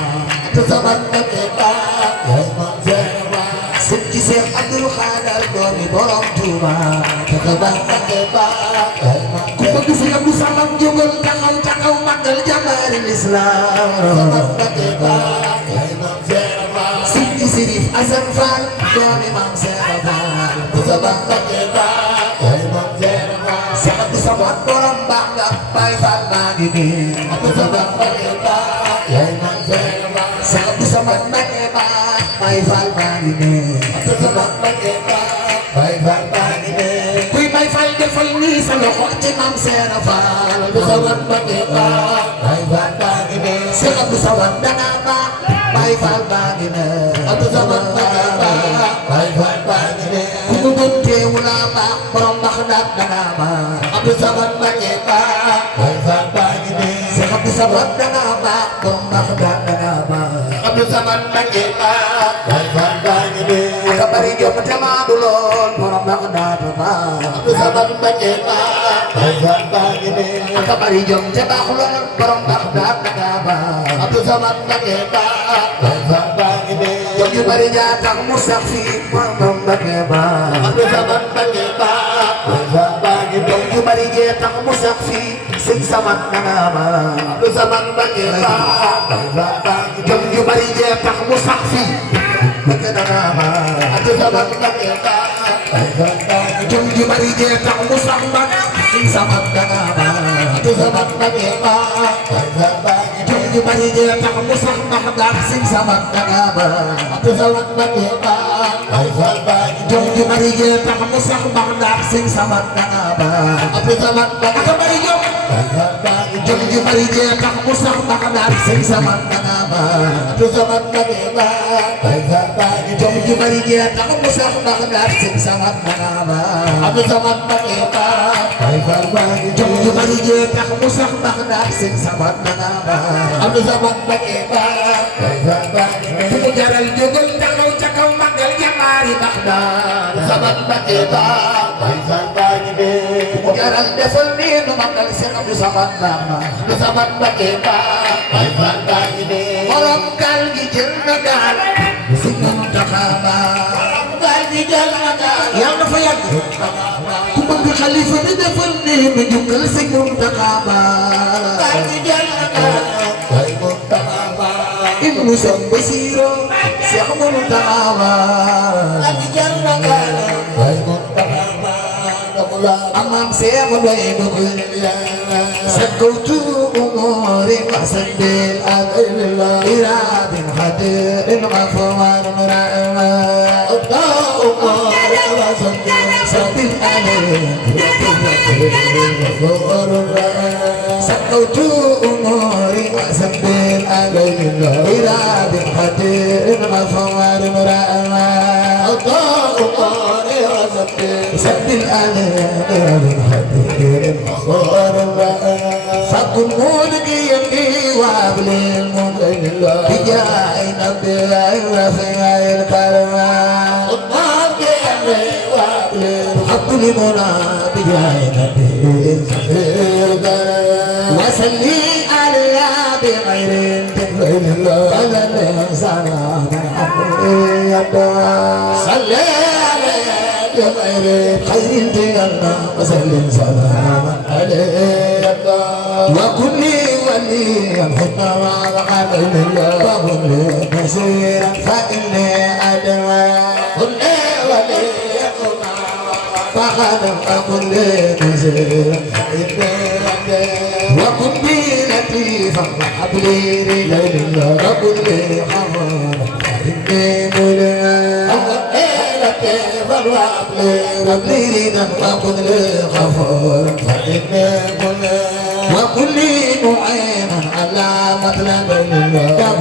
Abdou Samad Mbakke Baay yaay Maam Cheikh Faal Sëriñ Cheikh Abdou Khadir doomi borom Touba Abdou Samad Mbakke Baay yaay Maam ku bëgg Sëriñ Abdou Samad jógal taxaw taxaw màggal jàmbaari lislaam Mbakke Baay yaay Maam Cheikh Faal Sëriñ Sëriñ Asan Faal doomi Maam Cheikh Faal Abdou Samad Mbakke Baay yaay Maam Cheikh Faal Cheikh Abdou Samad borom baax nga Baay Faal maa ngi nii Abdou Samad Mbakke Baay yaay Maam Cheikh Faal Cheikh Abdou Samad Mbakke Baay Baay Faal maa ngi nii Abdou Samad Baay Faal baa ngi ne kuy Baay Faal defal nii sa loxo ci Maam Seera Faal Abdou Samad Mbacké Baay Faal baa ngi ne Seex Abdou Samad danga baax Baay Faal baa ngi ne Abdou Samad Mbacké Baay Faal baa ngi ne ku mu gën teewu laa baax borom mbax daat danga baax Abdou Samad Mbacké Baay Faal baa ngi ne Seex Abdou Samad danga baax borom mbax daat danga baax Abdou Samad Mbacké Baay Faal baa ngi ne ka bari jom te maandu lool borom mbax daat baax Abdou Samad Mbacké Baay Faal baa ngi ne ka bari jom te baax lool borom mbax daat danga baax Abdou Samad Mbacké Baay Faal baa ngi ne jom yu bari jaa tax mu sax fi borom Mbacké Baay Abdou Samad Mbacké Baay Faal baa ngi ne jom yu bari jee tax mu sax fi Sëñ Samad danga baax Abdou Samad Mbacké Baay Faal baa ngi ne jom yu bari jee tax mu sax fi Mbacké danga baax Abdou Samad Mbacké Baay Faal baa ngi ne jom yu bari jee tax mu sax Mbacké Sëñ Samad danga baax Abdou Samad Mbacké Baay Faal baa ngi ne jom yu bari jee tax mu sax Mbacké Sëñ Samad danga baax Abdou Samad Mbacké Baay Faal baa ngi ne jom yu bari jee tax mu sax Mbacké Sëñ Samad danga baax Abdou Samad Mbacké Baay Faal baa ngi ne jom yu bari jee tax mu sax Mbacké Sëñ Samad danga baax Abdou Samad Mbacké Baay Faal baa ngi ne jom yu bari jee tax mu sax Mbacké Sëñ Samad danga baax Abdou Samad Mbacké Baay Faal baa ngi ne jom yu bari jee tax mu sax Mbacké Sëñ Samad danga baax Abdou Samad Mbacké Baay Faal baa ngi ne ku mu jaral jógal taxaw ca kaw màggal jamaari Baxdaad Samad Mbacké Baay Faal baa ngi ne ku mu jaral defal nii nu màggal Seex Abdou Samad Abdou Samad Mbacké Baay Faal baa ngi ne borom gaal gi jël na gaal Sëñ Muntaxa borom gaal gi jël na gaal yàlla na fa yàgg ku bëgg xalifa bi defal nii nu jukkal Sëñ Muntaxa gaal gi jël na gaal Sëñ Muntaxa ibnu Sëñ Basiru Seex Muntaxa gaal gi jël na gaal Sëñ Muntaxa amam Seex doy bëgg سكوت أموري وسبيل أذل إراد خدير غفوان رحمة أبداء أموري وسبيل سكوت أموري وسبيل أذل إراد خدير غفوان رحمة أبداء أموري وسبيل أذل خدير غفوان فكن مولدي وابلي المنزل بجاي نبي رفيع الكرم حق لمنا بجاي نبي رفيع الكرم وسلي عليا بغير تكبير هذا الإنسان من حقه يبدأ صلي عليا بغير خير تجلى وسلم سلاما عليه وكل ولي الحكمة وقبل الله وكل نسيرا فإني أدعى كل ولي الحكمة فقد وكل نسيرا فإني أدعى وكل لطيفا وحبلي ليل الله وكل خمر فإني ملعى لطيفا وحبلي رضا وكل غفور فإني ملعى وكل معينا على مطلب الله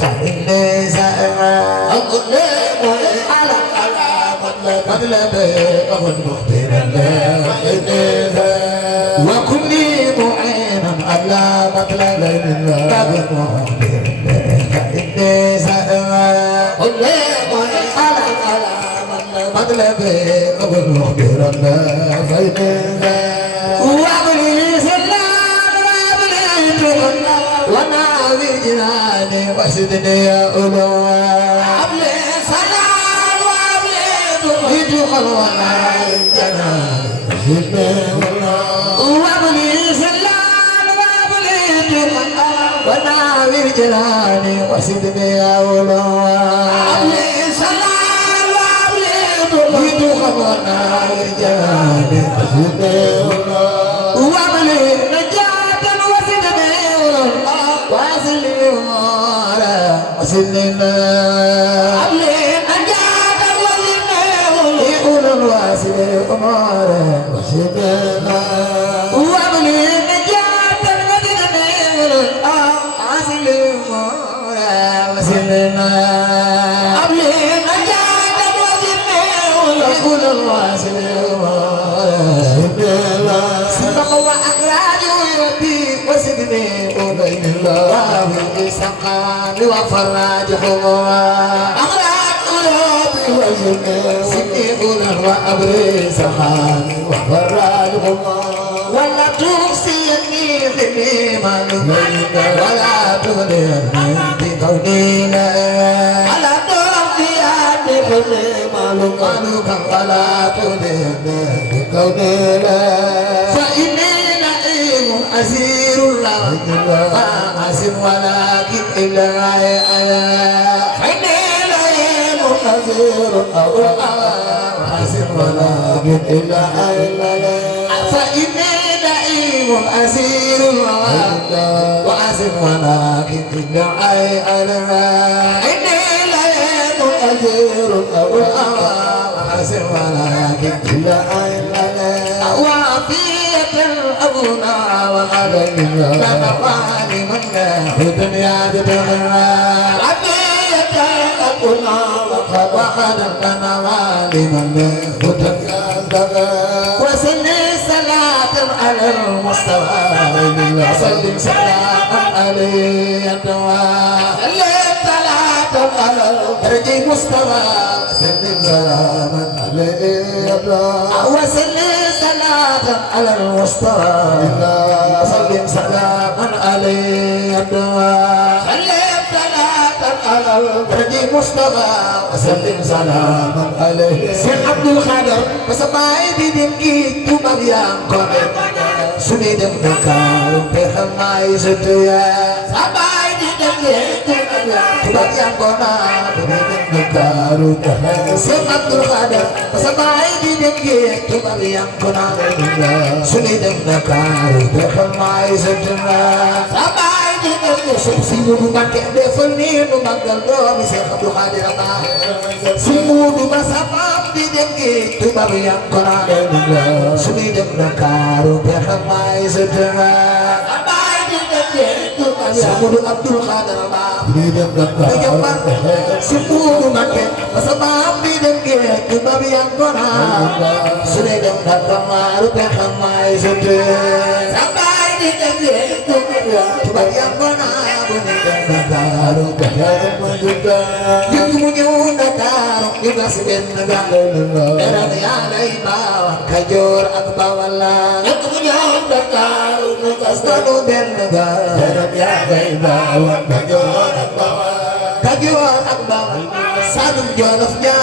فإني سائما وكل معينا على مطلب المختار الله فإني سائما وكل معينا على مطلب الله فإني سائما كل معينا على مطلب المختار الله فإني سائما وناوي جناني واسدني يا أولو أبلي سلام وأبلي دخل وناوي جناني وأبلي سلام وأبلي دخل وناوي جناني واسدني يا أولو أبلي سلام وأبلي دخل وناوي جناني واسدني يا أولو وأبلي وسلم على أبلي نجاة الأمور وسلنا وابلي نجاة المدينة عاصل الأمور وسلنا أبلي نجاة المدينة وكل الواصل سبق وأخراج ربي وسلني وبين الله سقام وفراج أخراج قلوبي وسلني سني وأبري سقام وفراج ولا تخزيني خديما ولا تغنيني بقولنا ولا تخزيني خديما ولا تغنيني بقولنا فإني لئيم أسير الله ما أسير ولكن إلا فإني لئيم أسير الله ما أسير ولكن إلا فإني لئيم أسير الله وأسير ولكن إلا إني لئيم أسير الله وأسير ولكن إلا وعافية الأبنى وغدنا كنواني من الدنيا بدنا عافية الأبنى وغدنا كنواني من الدنيا بدنا وسلي صلاة على المصطفى وسلم سلاما عليه الدواء صلاة على الرجي مصطفى وسلم سلاما عليه الدواء وسلم صلاة على المصطفى وسلم سلاما عليه الدواء سلم صلاة على الرجي مصطفى وسلم سلاما عليه سيد عبد الخادر وسماي بدمكي تمبيان قرب سني دم دكار بحماي ستيا سماي بدمكي تمبيان قرب Nagaru Sing Abdul Qadir Sampai di dengki Tubar yang benar Sunidem Nagaru Berkemai sejenak Sampai di dengki Simu pakai devil ni Numagal doa Sing Abdul Qadir Simu masapam di dengki Tubar yang benar Sunidem Nagaru Berkemai sejenak Sampai di dengki Simu Abdul Qadir Simu makin masabab di dengki Tubabi yang kona Sudah datang rupiah kamai sudah Sampai di dengki Tubabi yang kona Bunyi dan rupiah kamai sudah Yang punya Dakar juga seben negara Darah yang lain bawah Kajur akbawala Yang punya Dakar juga seben negara Darah yang lain bawah Kajur akbawala Kagiwan akbawal Sadum jolofnya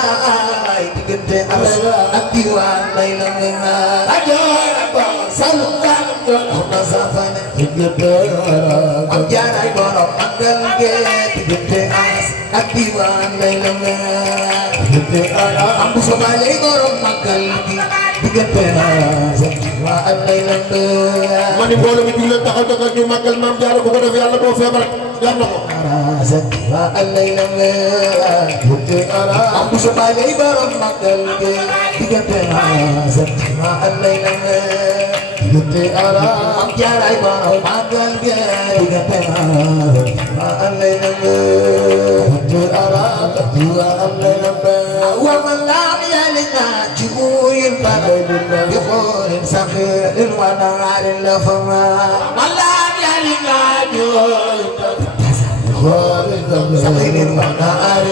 ay digente alas at diwan may langang Kagiwan akbawal Sadum jolof nasafan digente ang diyan ay borok ang galge digente alas at diwan may langang digente alas ang puso balay borok maggalgi digente alas at diwan may langang mani mbooloo mi jug leen taxaw ñu màggal Maam Jaara bu ko def yàlla boo feebar yàlla ko Zatiwa alaylam Ambu sabagay barang magal ke Digante Zatiwa alaylam Digante Am jaray barang magal ke Digante Zatiwa alaylam Zatiwa alaylam Wa man lam yalina Jibuyil balay Bikhurin sakhir Wa nangarin lafama Man lam yalina Jibuyil سخير ونار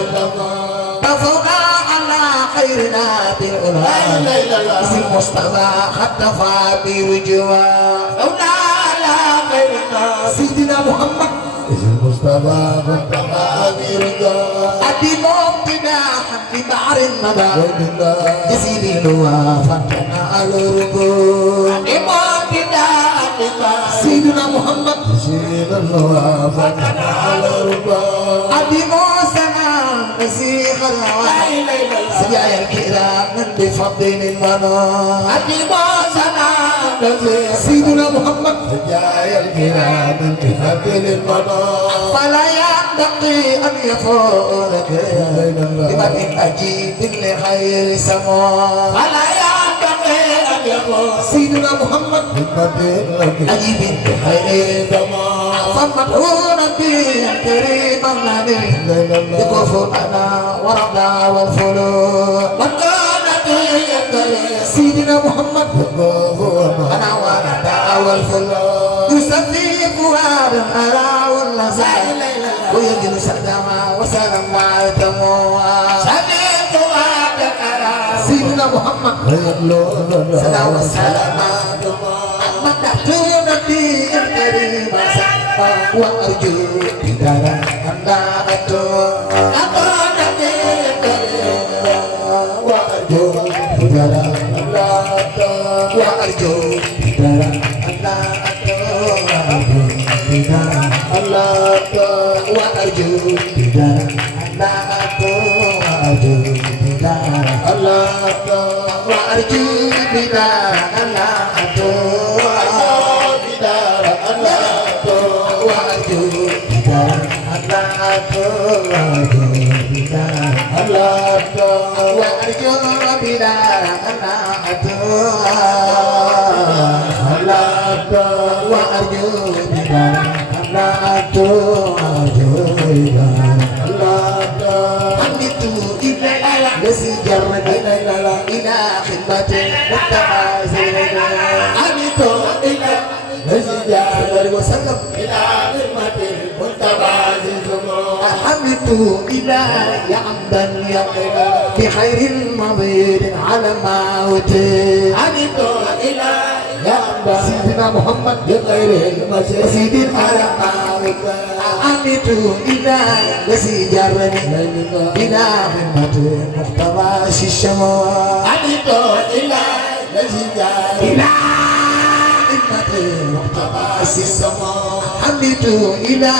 تفوقا على خيرنا بالأولى اسم مصطفى خطفا برجوع فوقا على خيرنا سيدنا محمد اسم مصطفى خطفا برجوع أدي موتنا حتى بحر الندى يسيري لوا فتنا على الرجوع أدي موتنا سيدنا محمد سيدنا الله فتنا على الرجوع أدي موسنا نسيخ الهوى سجايا الكرام من بفضل المنى أدي موسنا سيدنا محمد سجايا الكرام من بفضل المنى فلا ينبغي أن يفوتك بمن أجيب لخير سماء فلا سيدنا محمد أجيب بخير فمدعونا به كريم النبي بكفر أنا ورضا والفلوس مدعونا به سيدنا محمد أنا ورضا والفلوس يسمي فؤاد أرى والنزاع ويجل سلما وسلم وعتموا سيدنا محمد سلام والسلام مدحتنا به الكريم وأرجو بدار النعمة أقول وأرجو بدار النعمة وأرجو بدار النعمة وأرجو بدار النعمة وأرجو بدار الذي جرد إلى خدمة متخاذل أميت إلى الذي جرد وسلم إلى خدمة متخاذل أحمدت إلى يعمدا يقل بخير مضير على الموت أميت إلى يعمدا سيدنا محمد بخير المسير سيدنا على الموت أميت إلى الذي جرني إلى همة مقتضى الشموع أميت إلى الذي جرني إلى همة مقتضى الشموع أميت إلى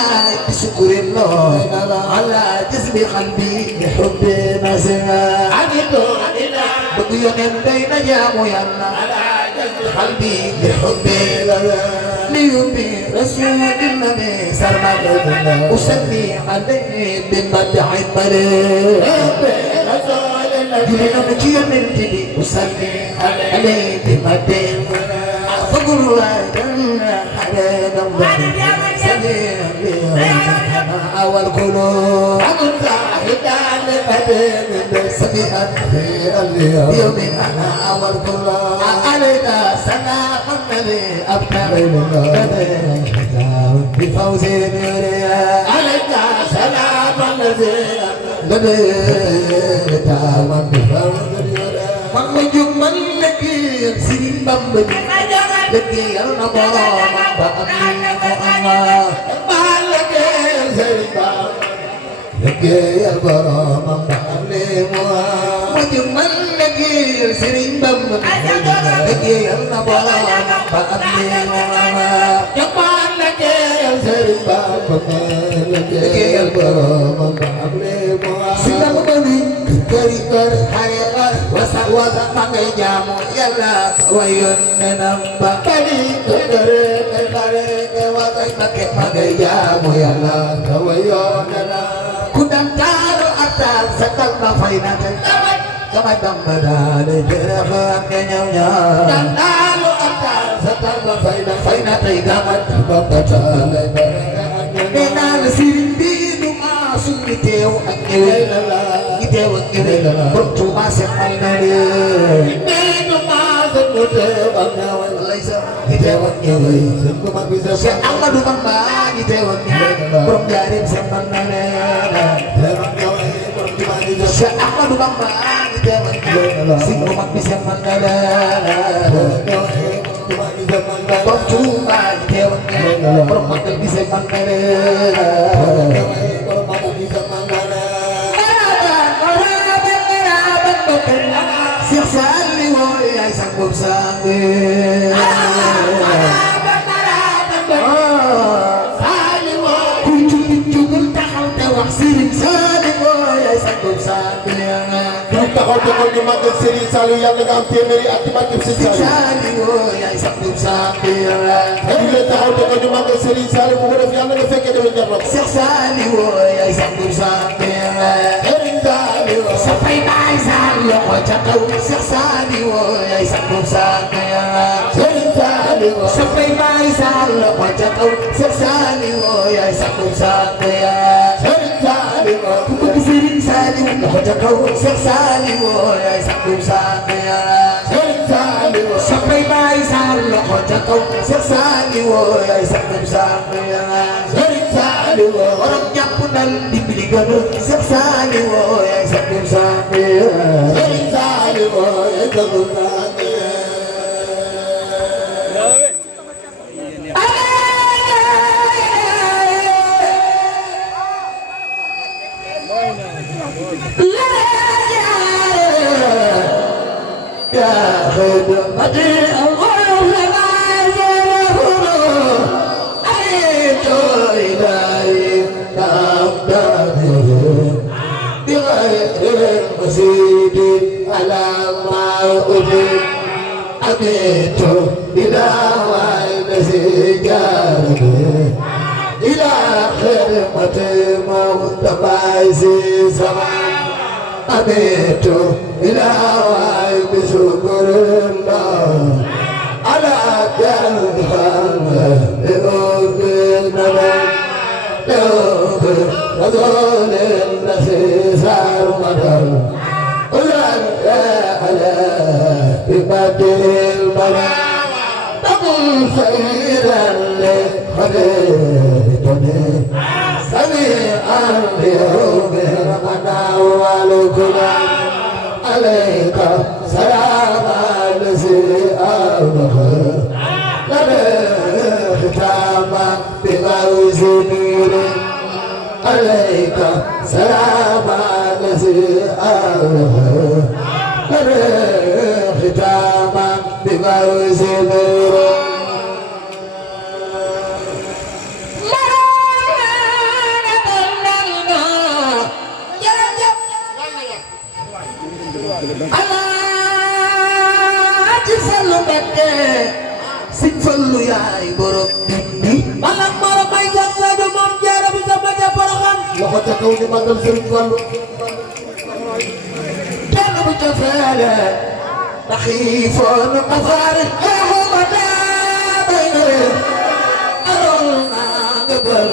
بشكر الله على جذب قلبي بحب نزنا أميت إلى بقي بين جامعنا على جذب قلبي بحب ليبي رسول النبي سرمد أصلي عليه بمدح الملك جرنا مجيء من جدي أصلي عليه بمدح فقل وعدنا حبيب الله سميع والقلوب سميعا يوم أنا والقلوب علينا سلام النبي أبقى بفوز نوريا عليك سلام الذي تامن بفوز نوريا من جمل لك سيرين بمبي لك يلنا برام بأمين مؤمن مالك سيرين بمبي لك يلنا بأمين مؤمن من جمل لك سيرين بمبي لك يلنا برام بأمين مؤمن Siapa beli kerikar hayal wasa pakai jamu yalla wayun nambah kali kerikar wasa pakai jamu yalla wayun kudang taruh atas sekal mafainat kamai dambada de jerahan kenyaunya dan taruh atas sekal mafainat gamat baca Nena sirimbi numa sumbi teu akil itew akil bercuma semanari numa semude bangawal laisa itew akil semua bisa siapa du bamba itew akil berjarim semanari siapa du bamba itew akil semua bisa semanari percuma itew akil bermakai bisa semanari Siasali woy ay sanggup sambil Kunjung-kunjung takal tewak siring sali woy ay sanggup sambil Kunjung takal tewak jumatin siring sali yang negam temeri akibat sali woy ay sanggup sambil Kunjung takal tewak jumatin siring sali mukudaf yang negam feke dewen jarrab Siasali woy ay sanggup sambil Siring sali woy soppay Baay Saal loxo ca kaw Seex Saaliw yaay sakku saaka ya Sëriñ Saaliw soppay Baay Saal loxo ca kaw Seex Saaliw yaay sakku saaka ya Sëriñ Saaliw ku bëgg Sëriñ Saaliw loxo ca kaw Seex Saaliw yaay sakku saaka ya Sëriñ Saaliw soppay Baay Saal loxo ca kaw Seex Saaliw yaay sakku saaka ya Sëriñ Saaliw borom jàpp ndal dimbali gën Seex Saaliw yaay sakku saaka ya Sëriñ Saaliw yaay sakku saaka ya يا خدمتي الغيوم ما يزالون أريد إلهي تقدمه بغير المزيد على ما أريد أبيت إلى والذي جارني إلى خدمة مغتبى زمان أبيت إلى وعيب شكر الله على جرحان لأوب النبي لأوب رسول النسي صار مدر على بمده البلاء تقول سيدا لخليتني سميعا ليوم أنا والكلا عليك سلام الذي أبخر لنا ختاما بغوز نور عليك سلام الذي أبخر لنا ختاما بغوز نور Alaaji Fallu Mbakke Sëñ Fallu yaay borom dindi malam borom ay jàppale moom jaara bu sama jàpparaxam loxo ca kaw ni magal Sëñ Fallu kenn bu ca feele taxiifoon mafaari xeexuma daabay aroon naa nga bël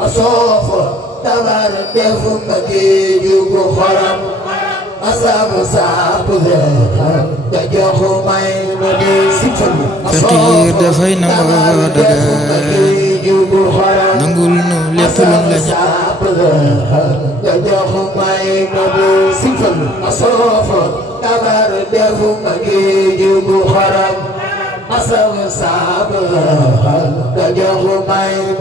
أصوف تمر دفن مجيجوك خرم أصاب صعب ذهب تجوخ مين سفل فقير دفين مودك نقول نو لفل صعب ذهب تجوخ مين سفل أصوف تمر دفن مجيجوك خرم أصاب صعب ذهب تجوخ مين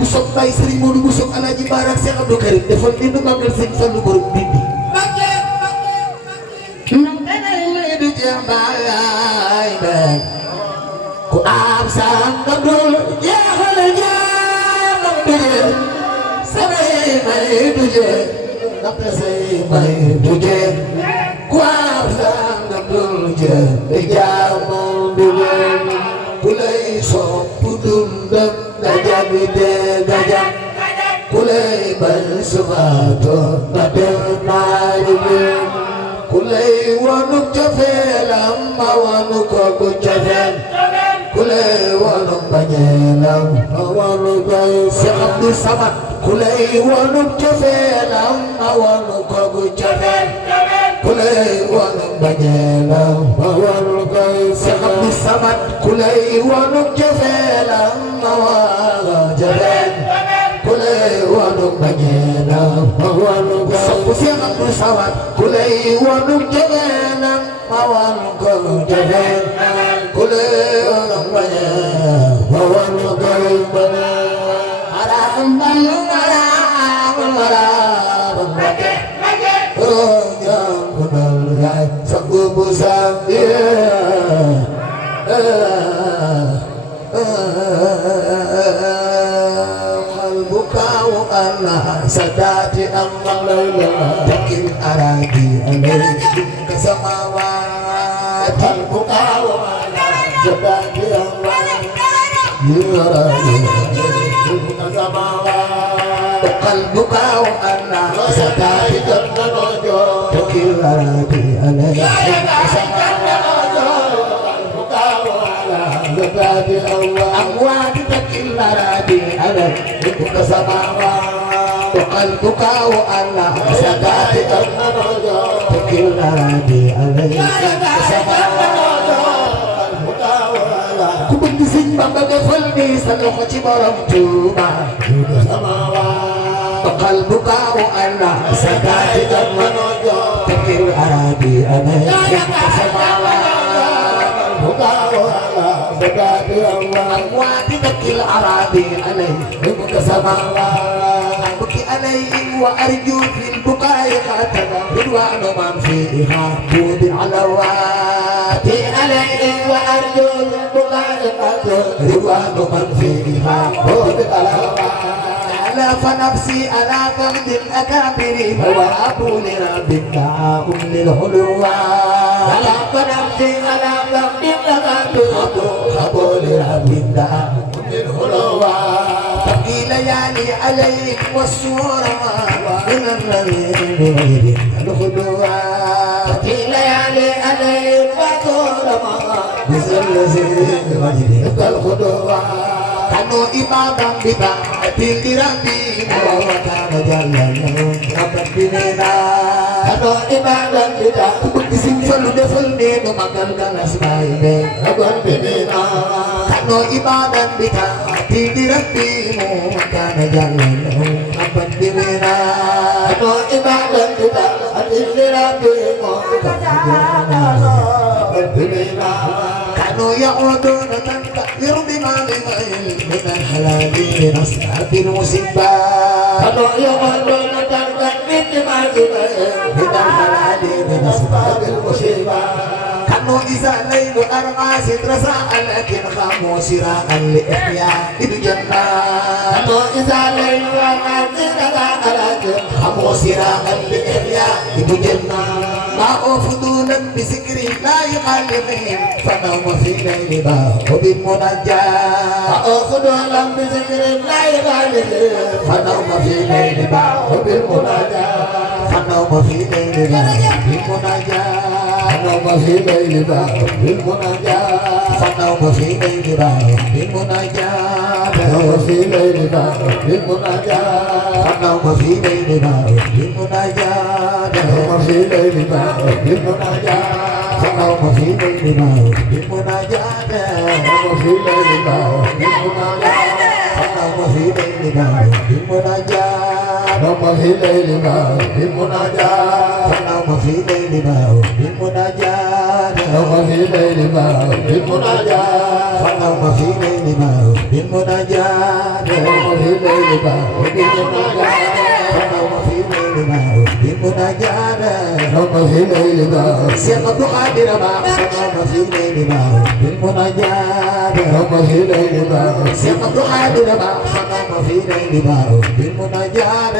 ku sopp Baay Sëriñ Moodu bu sopp Alaaji Baara ak Seex Abdu Karim defal ni nu magal Sëñ Fallu borom dindi du jeex baay ku am sangam dul jeexal jaamam du jeex samay may du jeex ndaxte say may du jeex ku am sangam dul jeex jaamam du jeex ku lay sopp dundam gajah bide gajah kulai bersuatu pada maribu kulai wanuk cafelam wanuk aku cafel kulai wanuk banyelam wanuk Seex Abdu Samad kulai wanuk cafelam wanuk aku cafel kulai wanuk banyelam wanuk Seex Abdu Samad kulai wanuk cafelam wanuk jabel kulai wanuk banyelam wanuk Seex Abdu Samad kulai wanuk cafelam wanuk jabel kulai wanuk banyelam wanuk jabel aram balung aram aram oh yang benar rai sabu busam qalbuka بكاء أنا سادات أمام تكن أراضي عليك كسماوات البكاء أنا سادات قلبك وأنا سداد تكل أراضي عليك أموات تكل أراضي عليك وقلبك وأنا سداد تكل أراضي عليك ku bëgg Sëñ Bamba defal ni sa loxo ci borom Tuuba قلبك وأنا سداد تكل أراضي عليك أموات تكل أراضي عليك سماوات أبكي عليهم وأرجو في البكاء خاتما رضوان من فيها بود العلوات عليهم وأرجو في البكاء خاتما رضوان من فيها بود العلوات ألا فنفسي ألا فقد الأكابر وأبو لرب دعاء للحلوات ألا فنفسي ألا فقد الأكابر أبو لرب دعاء للحلوات تبكي ليالي عليك والسور من الذين الخلوات تبكي ليالي عليك والسور من الذين الخلوات كانوا إماما بطاعة لربي وكان جلالا ربا بنا كانوا إماما بطاعة بسم فلو دفلني نمكن كان اسمعي ربا بنا كانوا إماما بطاعة لربي وكان جلالا ربا بنا كانوا إماما بطاعة لربي وكان جلالا ربا بنا كانوا يعودون تنتظر بما من الحلال من أصحاب المصيبات كانوا يعودون تنتظر بما من الحلال من أصحاب المصيبات كانوا إذا الليل أرمى سترسا لكن خاموا سراء لإحياء الجنة كانوا إذا الليل أرمى سترسا لكن خاموا سراء لإحياء الجنة ما أفضولا بذكر الله خالقهم فنوم في الليل باء بالمنجاة ما أفضولا بذكر الله خالقهم فنوم في الليل باء بالمنجاة فنوم في الليل باء بالمنجاة فنوم في الليل باء بالمنجاة فنوم في الليل باء بالمنجاة فنوم في الليل باء بالمنجاة فنوم في الليل باء بالمنجاة فنوم في الليل باء بالمناجاة فنوم في الليل باء بالمناجاة فنوم في الليل باء بالمناجاة فنوم في الليل باء بالمناجاة فنوم في الليل باء بالمناجاة فنوم في الليل باء بالمناجاة فنوم في الليل باء بالمناجاة فنوم في الليل باء بالمناجاة فنوم في الليل باء بالمناجاة فنوم في الليل باء بالمناجاة نوم في الليل باء سيق قادر ما نوم في الليل باء بالمناجاة نوم في الليل باء سيق قادر ما نوم في الليل باء بالمناجاة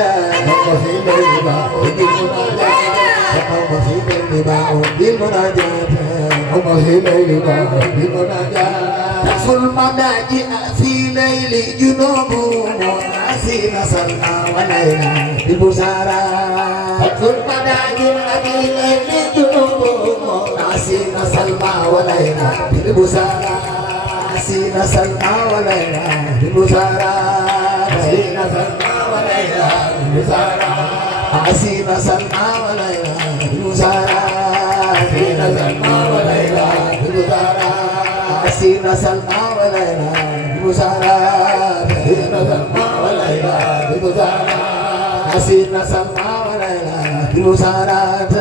نوم في الليل باء بالمناجاة نوم في الليل باء بالمناجاة نوم في الليل باء بالمناجاة تكفو المضاجع في ليل جنوبهم وناسين صلى وليلا بالبشارى تكفو المضاجع في ليل جنوبهم ناسين صلى وليلا بالبشارى ناسين صلى وليلا بالبشارى ناسين صلى وليلا بالبشارى ناسين صلى وليلا بالبشارى ناسين صلى وليلا بالبشارى سينا سلمى وليلى بمسارات سينا سلمى وليلى بمسارات سينا سلمى وليلى بمسارات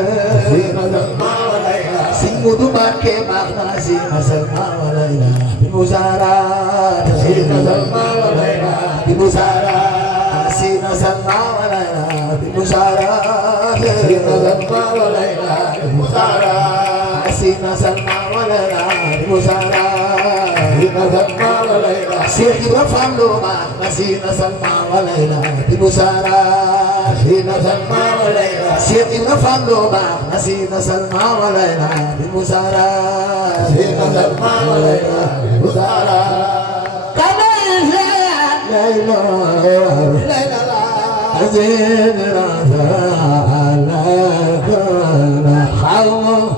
سينا سلمى وليلى سيمود باكي مغنا سينا سلمى وليلى بمسارات سينا سلمى وليلى بمسارات سينا سلمى وليلى بمسارات سينا سلمى وليلى بمسارات سينا سلمى وليلى بمسارات سينا سلمى سيدي وفعلوما نسينا سلمى وليلى ببسارة نسينا سلمى وليلى سيدي وفعلوما نسينا سلمى وليلى ببسارة نسينا سلمى وليلى ببسارة ليلى ليلى زين رضا حو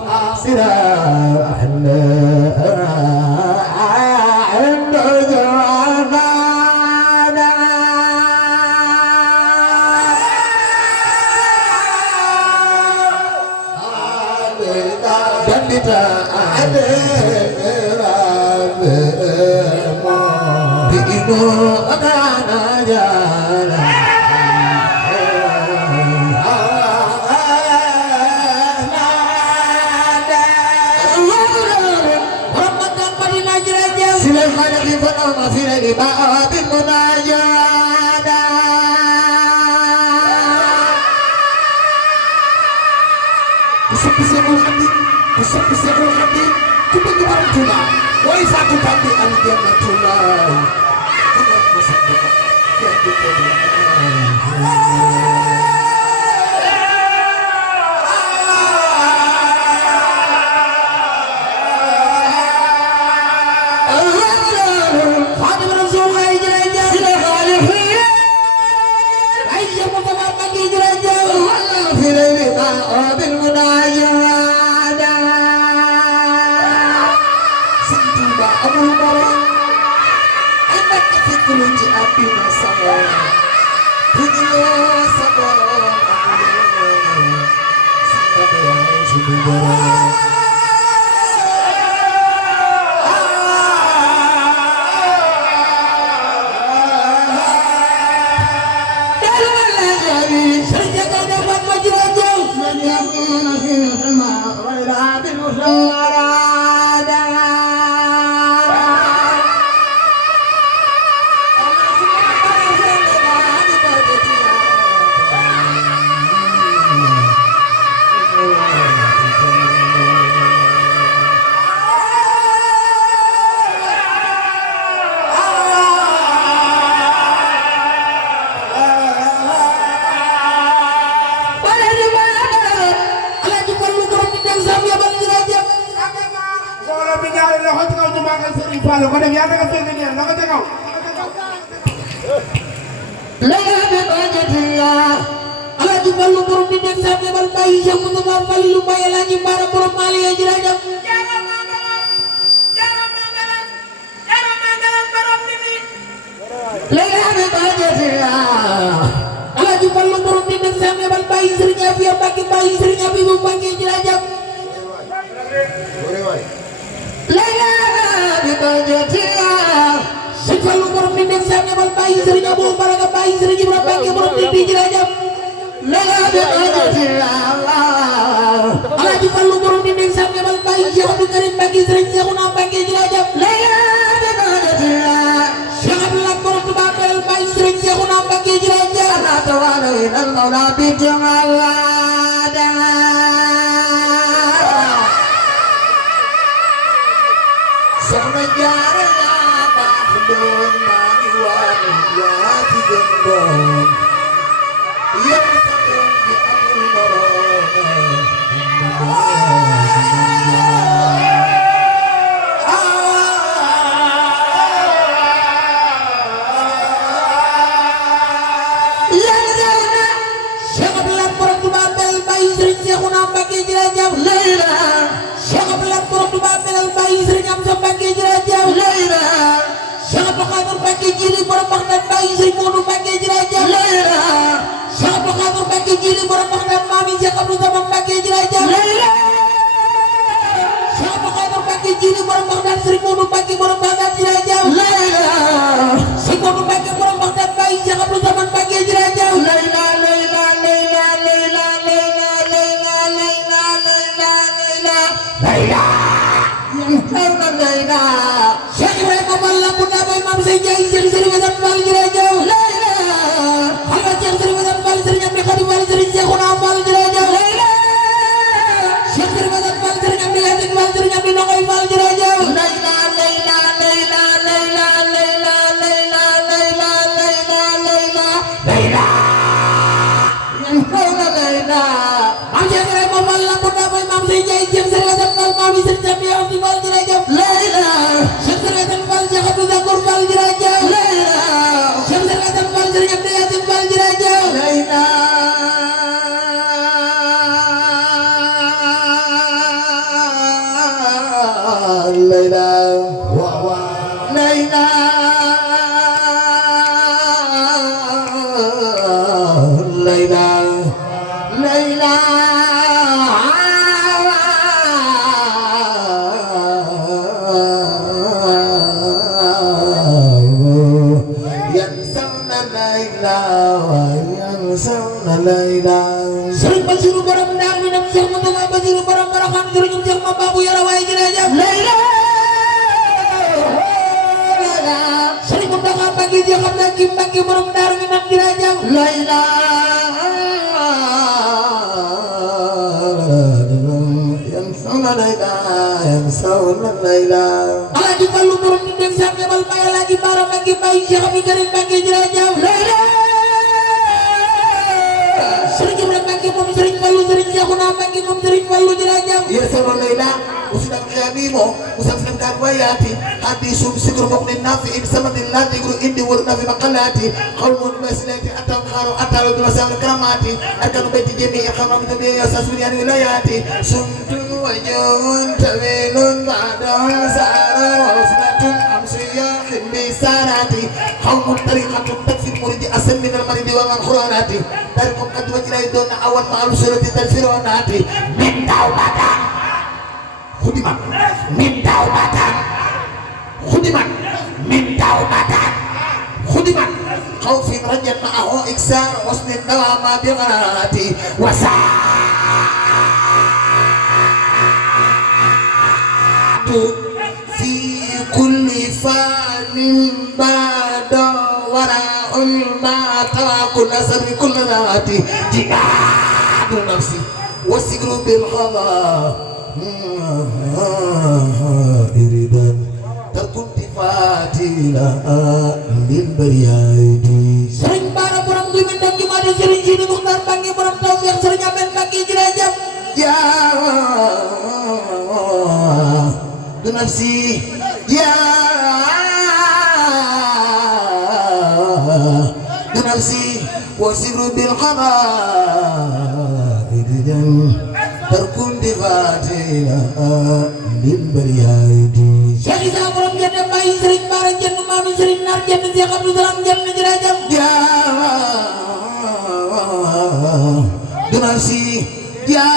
سراح mooy maam say jaay jëm Serigne Assane Fall maam yi Serigne Sambi Amdi Fall jërëjëf Layla Cheikh Serigne Assane Fall Cheikh Abdou Zakour Fall jërëjëf Layla Cheikh Serigne Assane Fall Serigne Abdou Yacine Fall jërëjëf Layla Layla waaw waaw Layla Layla Layla yansawna Layla yansawna Layla Serigne Bassirou borom Ndar mi nam Cheikh Moustapha Bassirou borom Baraxam Serigne Cheikh ma Babou Yara waay jërëjëf Layla Serigne Moustapha Mbacké ji xam naa ki Mbacké borom Ndar mi nam jërëjëf Layla yansawna Layla yansawna Layla Alaaji Fallu borom ni dem sa ngebal may Alaaji Bara Mbacké may Cheikh Abdou Karim Mbacké jërëjëf Layla Serigne Ibrahima Mbacké moom Serigne Fallu Serigne Cheikhouna Mbacké moom Serigne Fallu jërëjëf yansawna Layla usnam khiyamimo musafsam kan wayati hadisum sikru muqnin nafi'in samadin la tigru indi wal nafi maqalati qawmun maslati atam kharu atalu bi masal karamati arkanu bayti jami khamam tabi yasasuni wilayati sumtun wajun tawilun ba'da sara usnatun amsiya bi sarati qawmun tariqatun takfir muridi asal min al maridi wa man khuranati tariqum qad wajrai dona awan ma'al surati talfironati min tawbata Khudiman min taubatan Khudiman min taubatan Khudiman khawfin rajan ma'ahu iksar husnin dawama bigharati wasatu fi kulli fanin ba'da wara'ul ma'atawakul asri kulli dhati jihadu nafsi wasigru bil khada iridan terkunti fatila lil bariyadi Serigne Bara borom du min dem juma de Serigne Sidi Muxtar Mbacké borom tawfiq Serigne Amel Mbacké jërëjëf ya du nafsi ya du nafsi wasiru bil qada iridan terkundi fatila lil bariyadi Cheikh Issa borom jenn bayi Serigne Bara jenn maami Serigne Nar jenn Cheikh Abdou Salam jenn jërëjëf ya du nafsi ya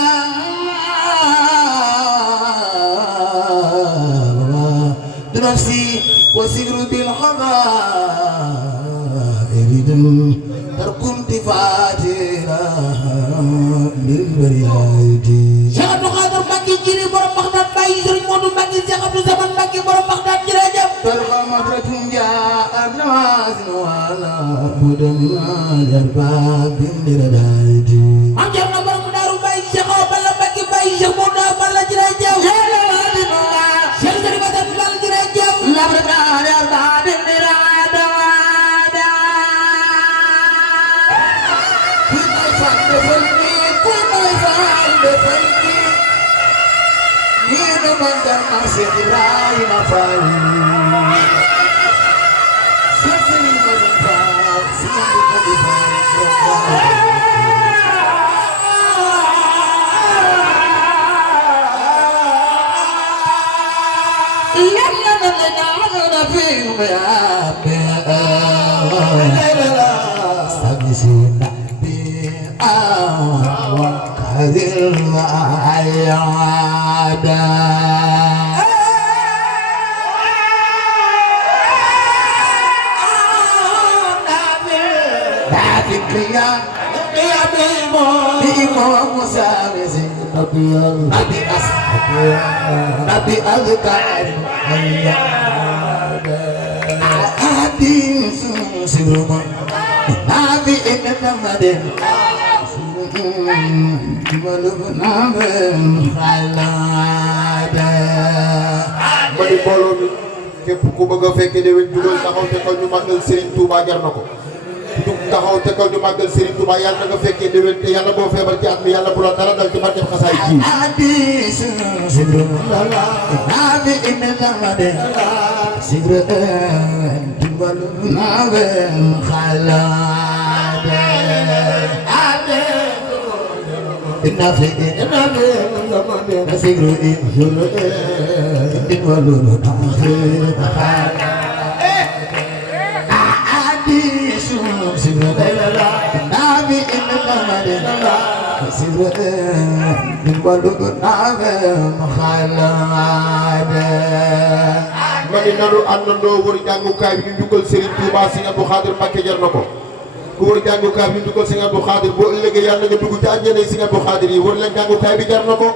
du nafsi wasigru bil khada iridan terkundi fatila lil bariyadi Cheikh Abdou Khadir Mbacké jiri borom Baghdad bayi Serigne Modou Mbacké Cheikh Abdou Zaman Mbacké borom Baghdad jërëjëf barqamatun ja'at nawazin wala budan al-arbabin liradadi am jarna borom Daaru bayi Cheikh Balla Mbacké bayi Cheikh Modou Balla jërëjëf Cheikh Serigne Bassane Fall jërëjëf labrada al-arbabin liradadi Mandar masih Ibrahim Fall Seseri mazal Sinambu kadifan Lana fil mayab Sagisina bi awan kadir ayada Imam Musa Nabi As Nabi Al-Qa'ad Adi Siruma Nabi Ibn Madin Mani mbooloo mi képp ku bëgg a fekke déwén jugal taxaw te ko ñu màggal Serigne Touba jar na ko taxaw te kaw ñu màggal Serigne Touba yàlla na nga fekkee déwén te yàlla boo feebar ci at mi yàlla bu la dara dal ci barkeb xasaay ji ma ni nanu àndandoo wër jàngukaay bi ñu njukkal Serigne Touba Serigne Abdou Khadir Mbacké jar na ko ku wër jàngukaay bi ñu njukkal Serigne Abdou Khadir boo ëllëgee yàlla nga dugg ci àjjana yi Serigne Abdou Khadir yi wër leen jàngukaay bi jar na ko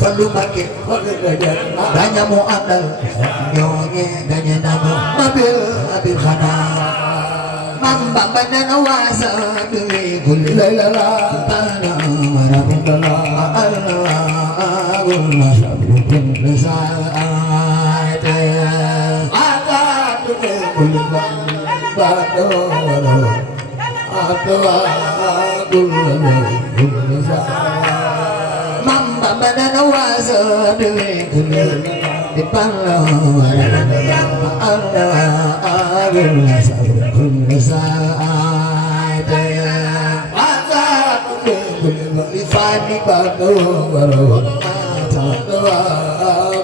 Fallu Mbakke daña mu àndal ñooñe dañe nanu mabil abil xanaa Mam Bamba nena waasa duwe gulli laylala tana marabundala Allah gulma sabrukun lesaate aga duwe gulli bado atwa gulma lesaate Badana waasa dewe gulli di pala Allah gulma sabrukun lesaate aga duwe gulli fani bado baro atwa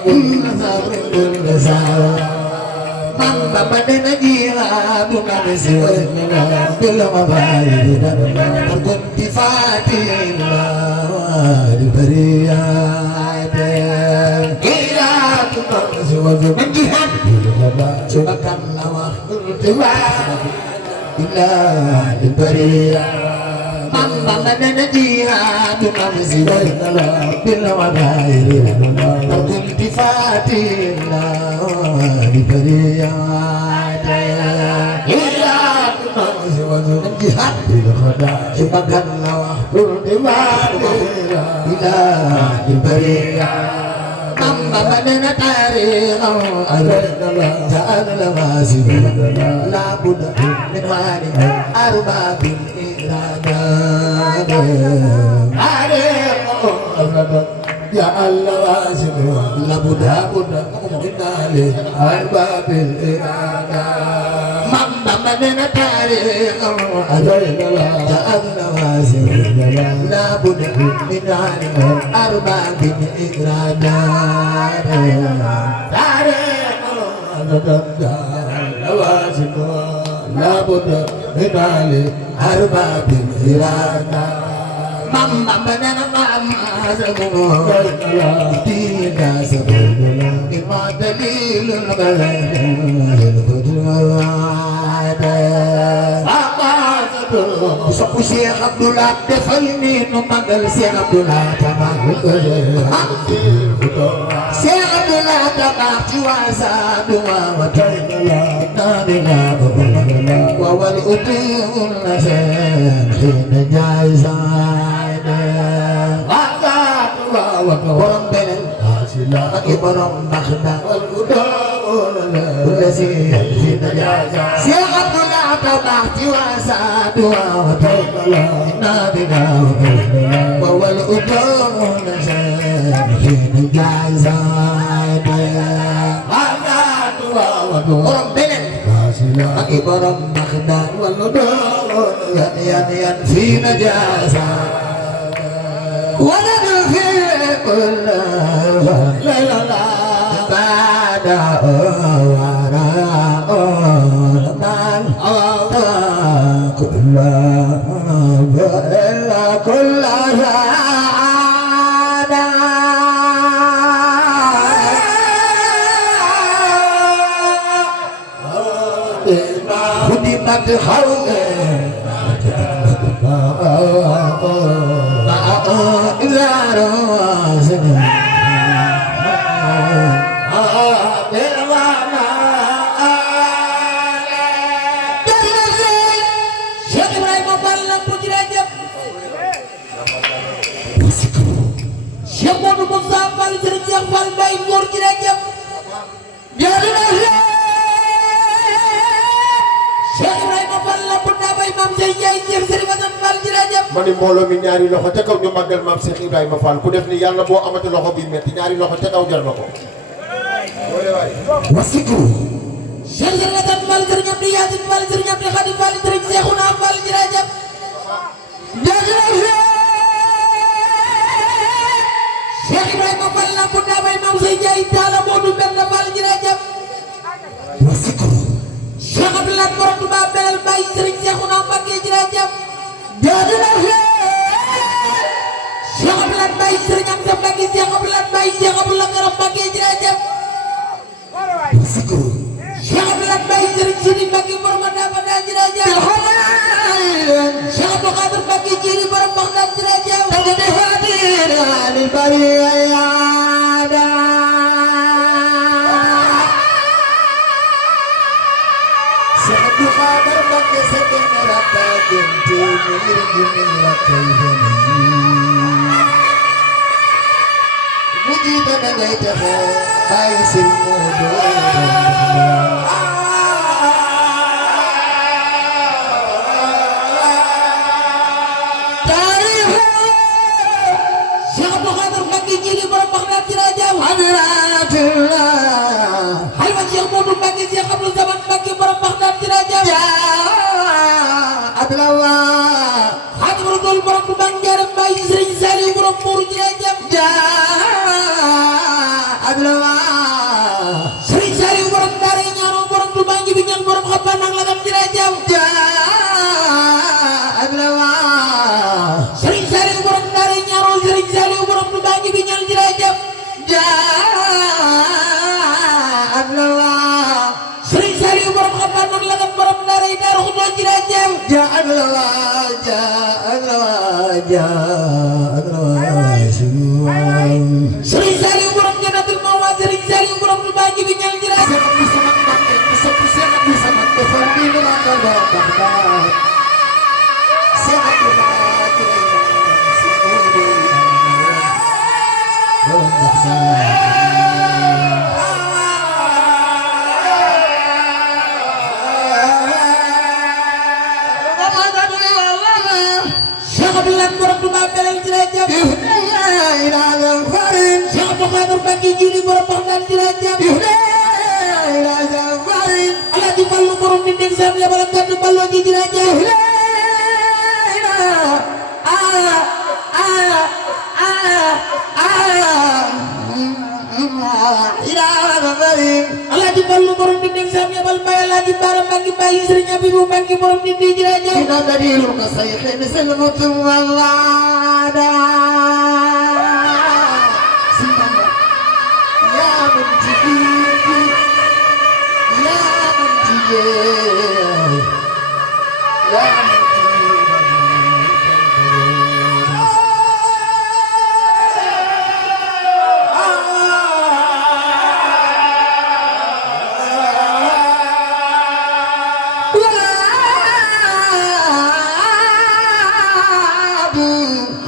gulma sabrukun lesaate Mamba badana jiwa bukan siwala bila mabai dan terkunti fatillah di beriade kira tukang siwala menjihad bila cobakan lawah tiba bila di beriade Mamba badana jiwa bukan siwala bila mabai dan terkunti fatillah di beriade ila tunaziwaju jihad bil khada makan lawah tiba ila di beriade Mamba badana tarikh al-adala ja'ala masih la budda min wali arbabil irada Ya Allah wasibu la buddha mu'minale albabil irada Mamba badana tarikh al-adala ja'ala wasibu la buddha min arbabil irada tarikh al-adala wasibu la buddha min arbabil irada Mamba badana mama zagumo tidak sebelum ima dalilul balad Sopo Cheikh Abdoulaye defal ni nu magal Cheikh Abdoulaye tabax Cheikh Abdoulaye tabax ci waasa duma wa tayyala nadina wa wal utul nasan hina jaiza borom beneen ak borom maxna ulasi fi najaza Cheikh Abdoulaye tabax ci waasa duma wa tayyala nadina wa wal utul nasan hina jaiza borom beneen ak borom maxna yan fi najaza ولد في كل ليلة بعد وراء من كل شهادة خدمت خلقه mani mbooloo mi ñaari loxo ca kaw ñu màggal maam Cheikh Ibrahima Fall ku def ni yàlla boo amati loxo bi metti ñaari loxo ca kaw jar na ko wasiku Cheikh Zergatan Fall Serigne Abdou Yacine Fall Serigne Abdou Khadim Fall Serigne Cheikhouna Fall jërëjëf Cheikh Ibrahima Fall Lamp Ndamay Mame Sey Ndiaye Talla Modou Mbenda Fall jërëjëf wasiku Cheikh Abdoulaye Borom Touba Belal Baye Serigne Cheikhouna Mbacké jërëjëf Cheikh Abdoulaye Baye Serigne Amsa Mbacké Cheikh Abdoulaye Baye Cheikh Abdoulaye Karam Mbacké jërëjëf wasiku Cheikh Abdoulaye Baye Serigne Sidi Mbacké Borom Ndamba jërëjëf Cheikh Abdou Khadir Mbacké jili borom Baxdaad ci la jëm daga defatina li bari yaada Cheikh Abdou Khadir Mbacké sete rata gente mir jumi rata Muji da ngay taxe bay sil modo Cheikh Abdou Khadir Mbacké jili borom Baxdaad ci la jëm Xalifa Cheikh Modou Mbacké Cheikh Abdou Samad Mbacké borom Baxdaad ci la jëm Ablawa Xaadimu Rasuul borom du bang jaram bay Serigne Saliou borom Mourou ci la jëm Ablawa Serigne Saliou borom daara yi ñaanoo borom du bang bi ñal borom xaban nak la gam ci la jëm Ablawa Serigne Saliou borom daara yi ñaanoo Serigne Saliou borom du bang bi ñal ci la jëm Ablawa Serigne Saliou borom xaban nak la gam borom daara yi Daaru Xudoos ci la jëm Ablawa Serigne Saliou borom Jannatul Ma'wa Serigne Saliou borom du bang bi ñal ci la jëm Cheikh Abdoulaye borom du bang belal ci la jëm Cheikh Abdou Khadir Mbacké jili borom Baxdaad ci la jëm Alaaji Fallu borom di dégg sam yabal gàddu balloo ji ci la jëm Alaaji Fallu borom di dégg sam yabal bay Alaaji Baara Mbacké bay Serigne Abibou Mbacké borom di dégg ci la jëm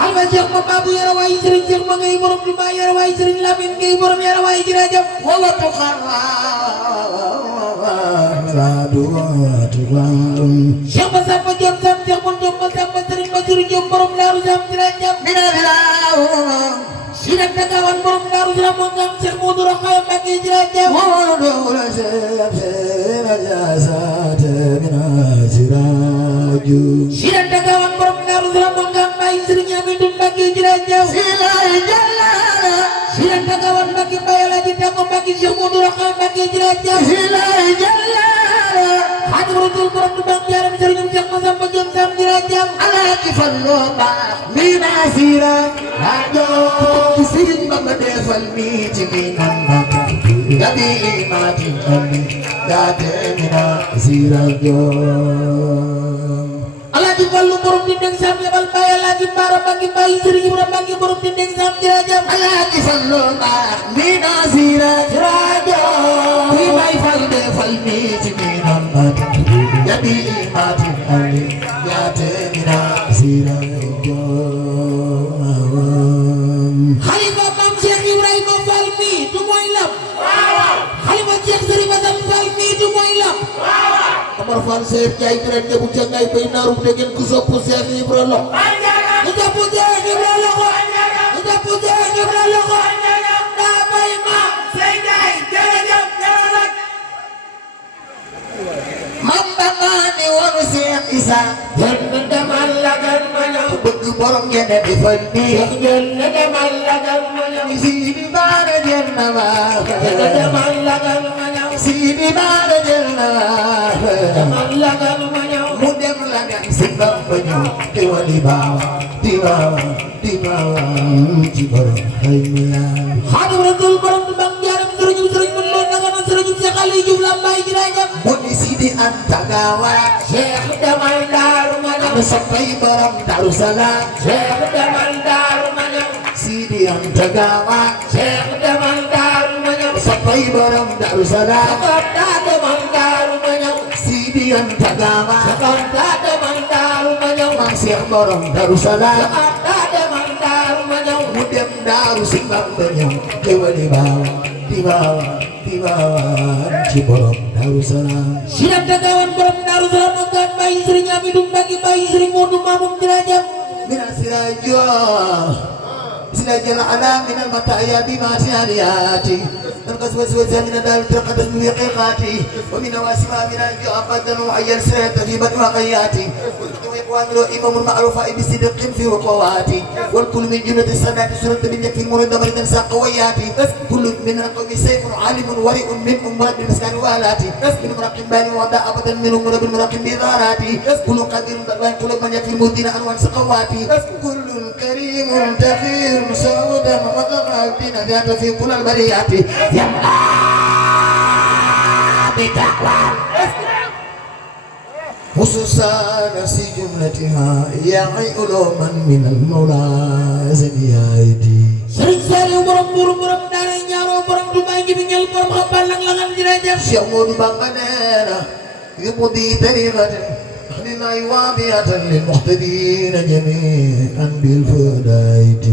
Alba Cheikh ma babu yara waay Serigne Cheikh ma ngay borom di ba yara waay Serigne Lamine ngay borom yara waay ci la jëm wala to Cheikh ma Samba Diop Sam Cheikh ma Diop ma Samba Serigne Bassirou Diop borom Daaru Sam ci la jëm si nag Dagawan borom Daaru Sam mo ngam Cheikh Modou Rokhaya Mbacké ci la jëm si nag Dagawan borom Daaru Sam mo ngam bay Serigne Amidou Mbacké ci la jëm si nag Dagawan Mbacké bay Alaaji Tako Mbacké Cheikh Modou Rokhaya Mbacké ci la jëm Xaadimu Rasuul borom du bang jaram Serigne Cheikh Massamba Diop Sam ci la jëm Alaaji Fallu ba mi nasira rajo Serigne Bamba defal mi ci mi namba Nabi imati ali date mina sirajo Alaaji Fallu borom di dégg sam yabal bay Alaaji Baara Mbacké bay Serigne Ibrahima Mbacké borom di dégg sam ci la jëm Alaaji Fallu ba mi nasira rajo mi bay fal defal mi ci mi namba Nabi imati ali date mina sirajo Xalifa Maam Cheikh Ibrahima Fall mi du mooy lam Xalifa Cheikh Serigne Assane Fall mi du mooy lam Amar Fall Seif Jaay dara debu ca ngay bay naaru degen ku sopp Cheikh Ibra lo ku sopp Cheikh Ibra loxo ku sopp Cheikh Ibra loxo daa bay maam Sey Jaay jërëjëf jërëjëf Mamba maani woonu Cheikh Issa jël na demal lagal ma ñëw bëgg borom ngene defal nii jël na demal lagal ma ñëw Sidi Baara jël na ma jël na demal lagal ma ñëw Sidi Baara jël na ma demal lagal ma ñëw mu dem lagal si Bamba ñëw te wali baawa di baawa di baawa ci borom xëy na yaa Xaadimu Rasuul borom du bang jaram Serigne mu loon naga na Serigne Cheikh Aliou Diouf la mbay ci la jëm mu ni Sidi Anta Gawa Cheikh demal Daaru ma soppay borom Daaru Salaam Cheikh demal Daaru ma ñëw Sidi Anta Gaawaan Cheikh demal Daaru ma ñëw soppay borom Daaru Salaam daa demal Daaru ma ñëw Sidi Anta Gaawaan daa demal Daaru ma ñëw Maam Cheikh borom Daaru Salaam daa demal Daaru ma ñëw mu dem Daaru si Bamba ñëw xewali baawaan di baawaan ci borom Daaru Salaam Sidi Anta Gaawaan borom Daaru Salaam moom daan bàyyi Sëriñ Amidou Mbacke bàyyi Sëriñ Modou Mamoum jërëjëf من السراج سراج العلام من المطايا بما سيانياتي من قسوة وزا من الدار تقدس من وقيقاتي ومن واسما من الجوع قدر وعير سرعة في بدن وقياتي وإقوام إمام المعروف بصدق في وقواتي والكل من جملة الصلاة سورة من يكفي المرد مريدا ساقوياتي كل من القوم سيف عالم ورئ من أمرات بمسكان والاتي من مراقب باني وضع أبدا من أمرات بالمراقب بذاراتي كل قدير بالله كل من يكفي المدين أنوان سقواتي كل كريم تخير سودا وقفاتنا ذات في كل البريات يملا بتقوى خصوصا نفسي جملتها يعي علوما من المولى زنيايتي Sëriñ Saliou borom buur borom daara ñaaroo borom Tuubaa ngi bi ñal borom xabbal lang langal jërëjëf Cheikh Modou Bamba neena يمضي طريقة أهلنا واضحة للمهتدين جميعا بالفداية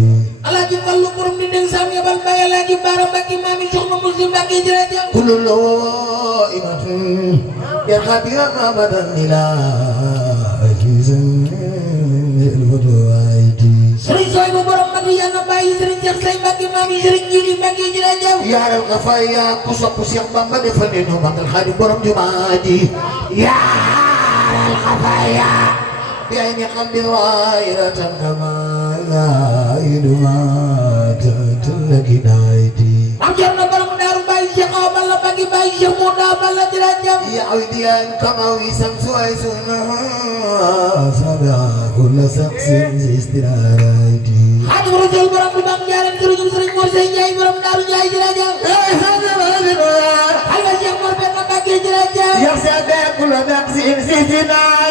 Alaaji Fallu borom di ndeng sam yabal bay Alaaji Baara Mbacke maami Soxna Muslim Mbacke jërëjëf كل لائمة يرقى بها أبدا إلى عزيز الفداية Sëriñ Soybu borom Madiyana bàyyi Sëriñ Cheikh Say Mbacke maami Sëriñ Jili Mbacke jërëjëf يا الغفايا قصب Cheikh Bamba defal ni nu magal Xaadim borom jumaa ji يا الغفايا بعين قلب غائرة كما يدما تتلك نايتي am Cerno borom Daaru bàyyi Cheikh Awa Balla Mbacke bàyyi Cheikh Mouda Balla jërëjëf يا عودي كما ويسم سويسنا سبع كل شخص استرارايتي Xaadim Rasul borom du bam jaaram sëriñum Sëriñ Mor Sey Njaay borom Daaru Njaay jërëjëf Xalifa Cheikh Mor Benn Mbacke jërëjëf يا سبع كل شخص استرارايتي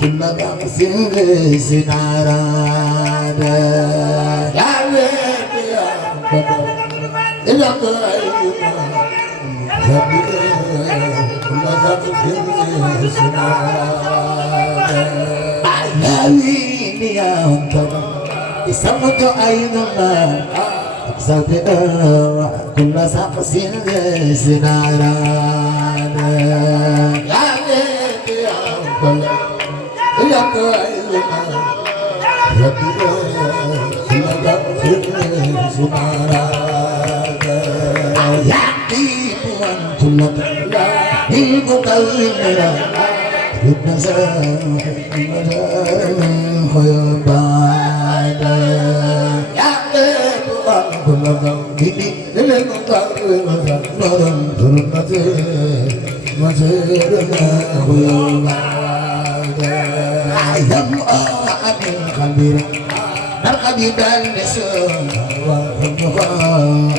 كل نفس سنارا يا ويلي يا إلا كل نفس سنارا يا ويلي يا سمت أيضا كل شخص سنارا يا ويلي يا إلا يعقيب عن كل المكلمة ابن ساحب خيبان يعقيب عن كل المكلمة نرم ظلمة مسيرنا خيبان يم أمين خبير نرقب دان نسون وهم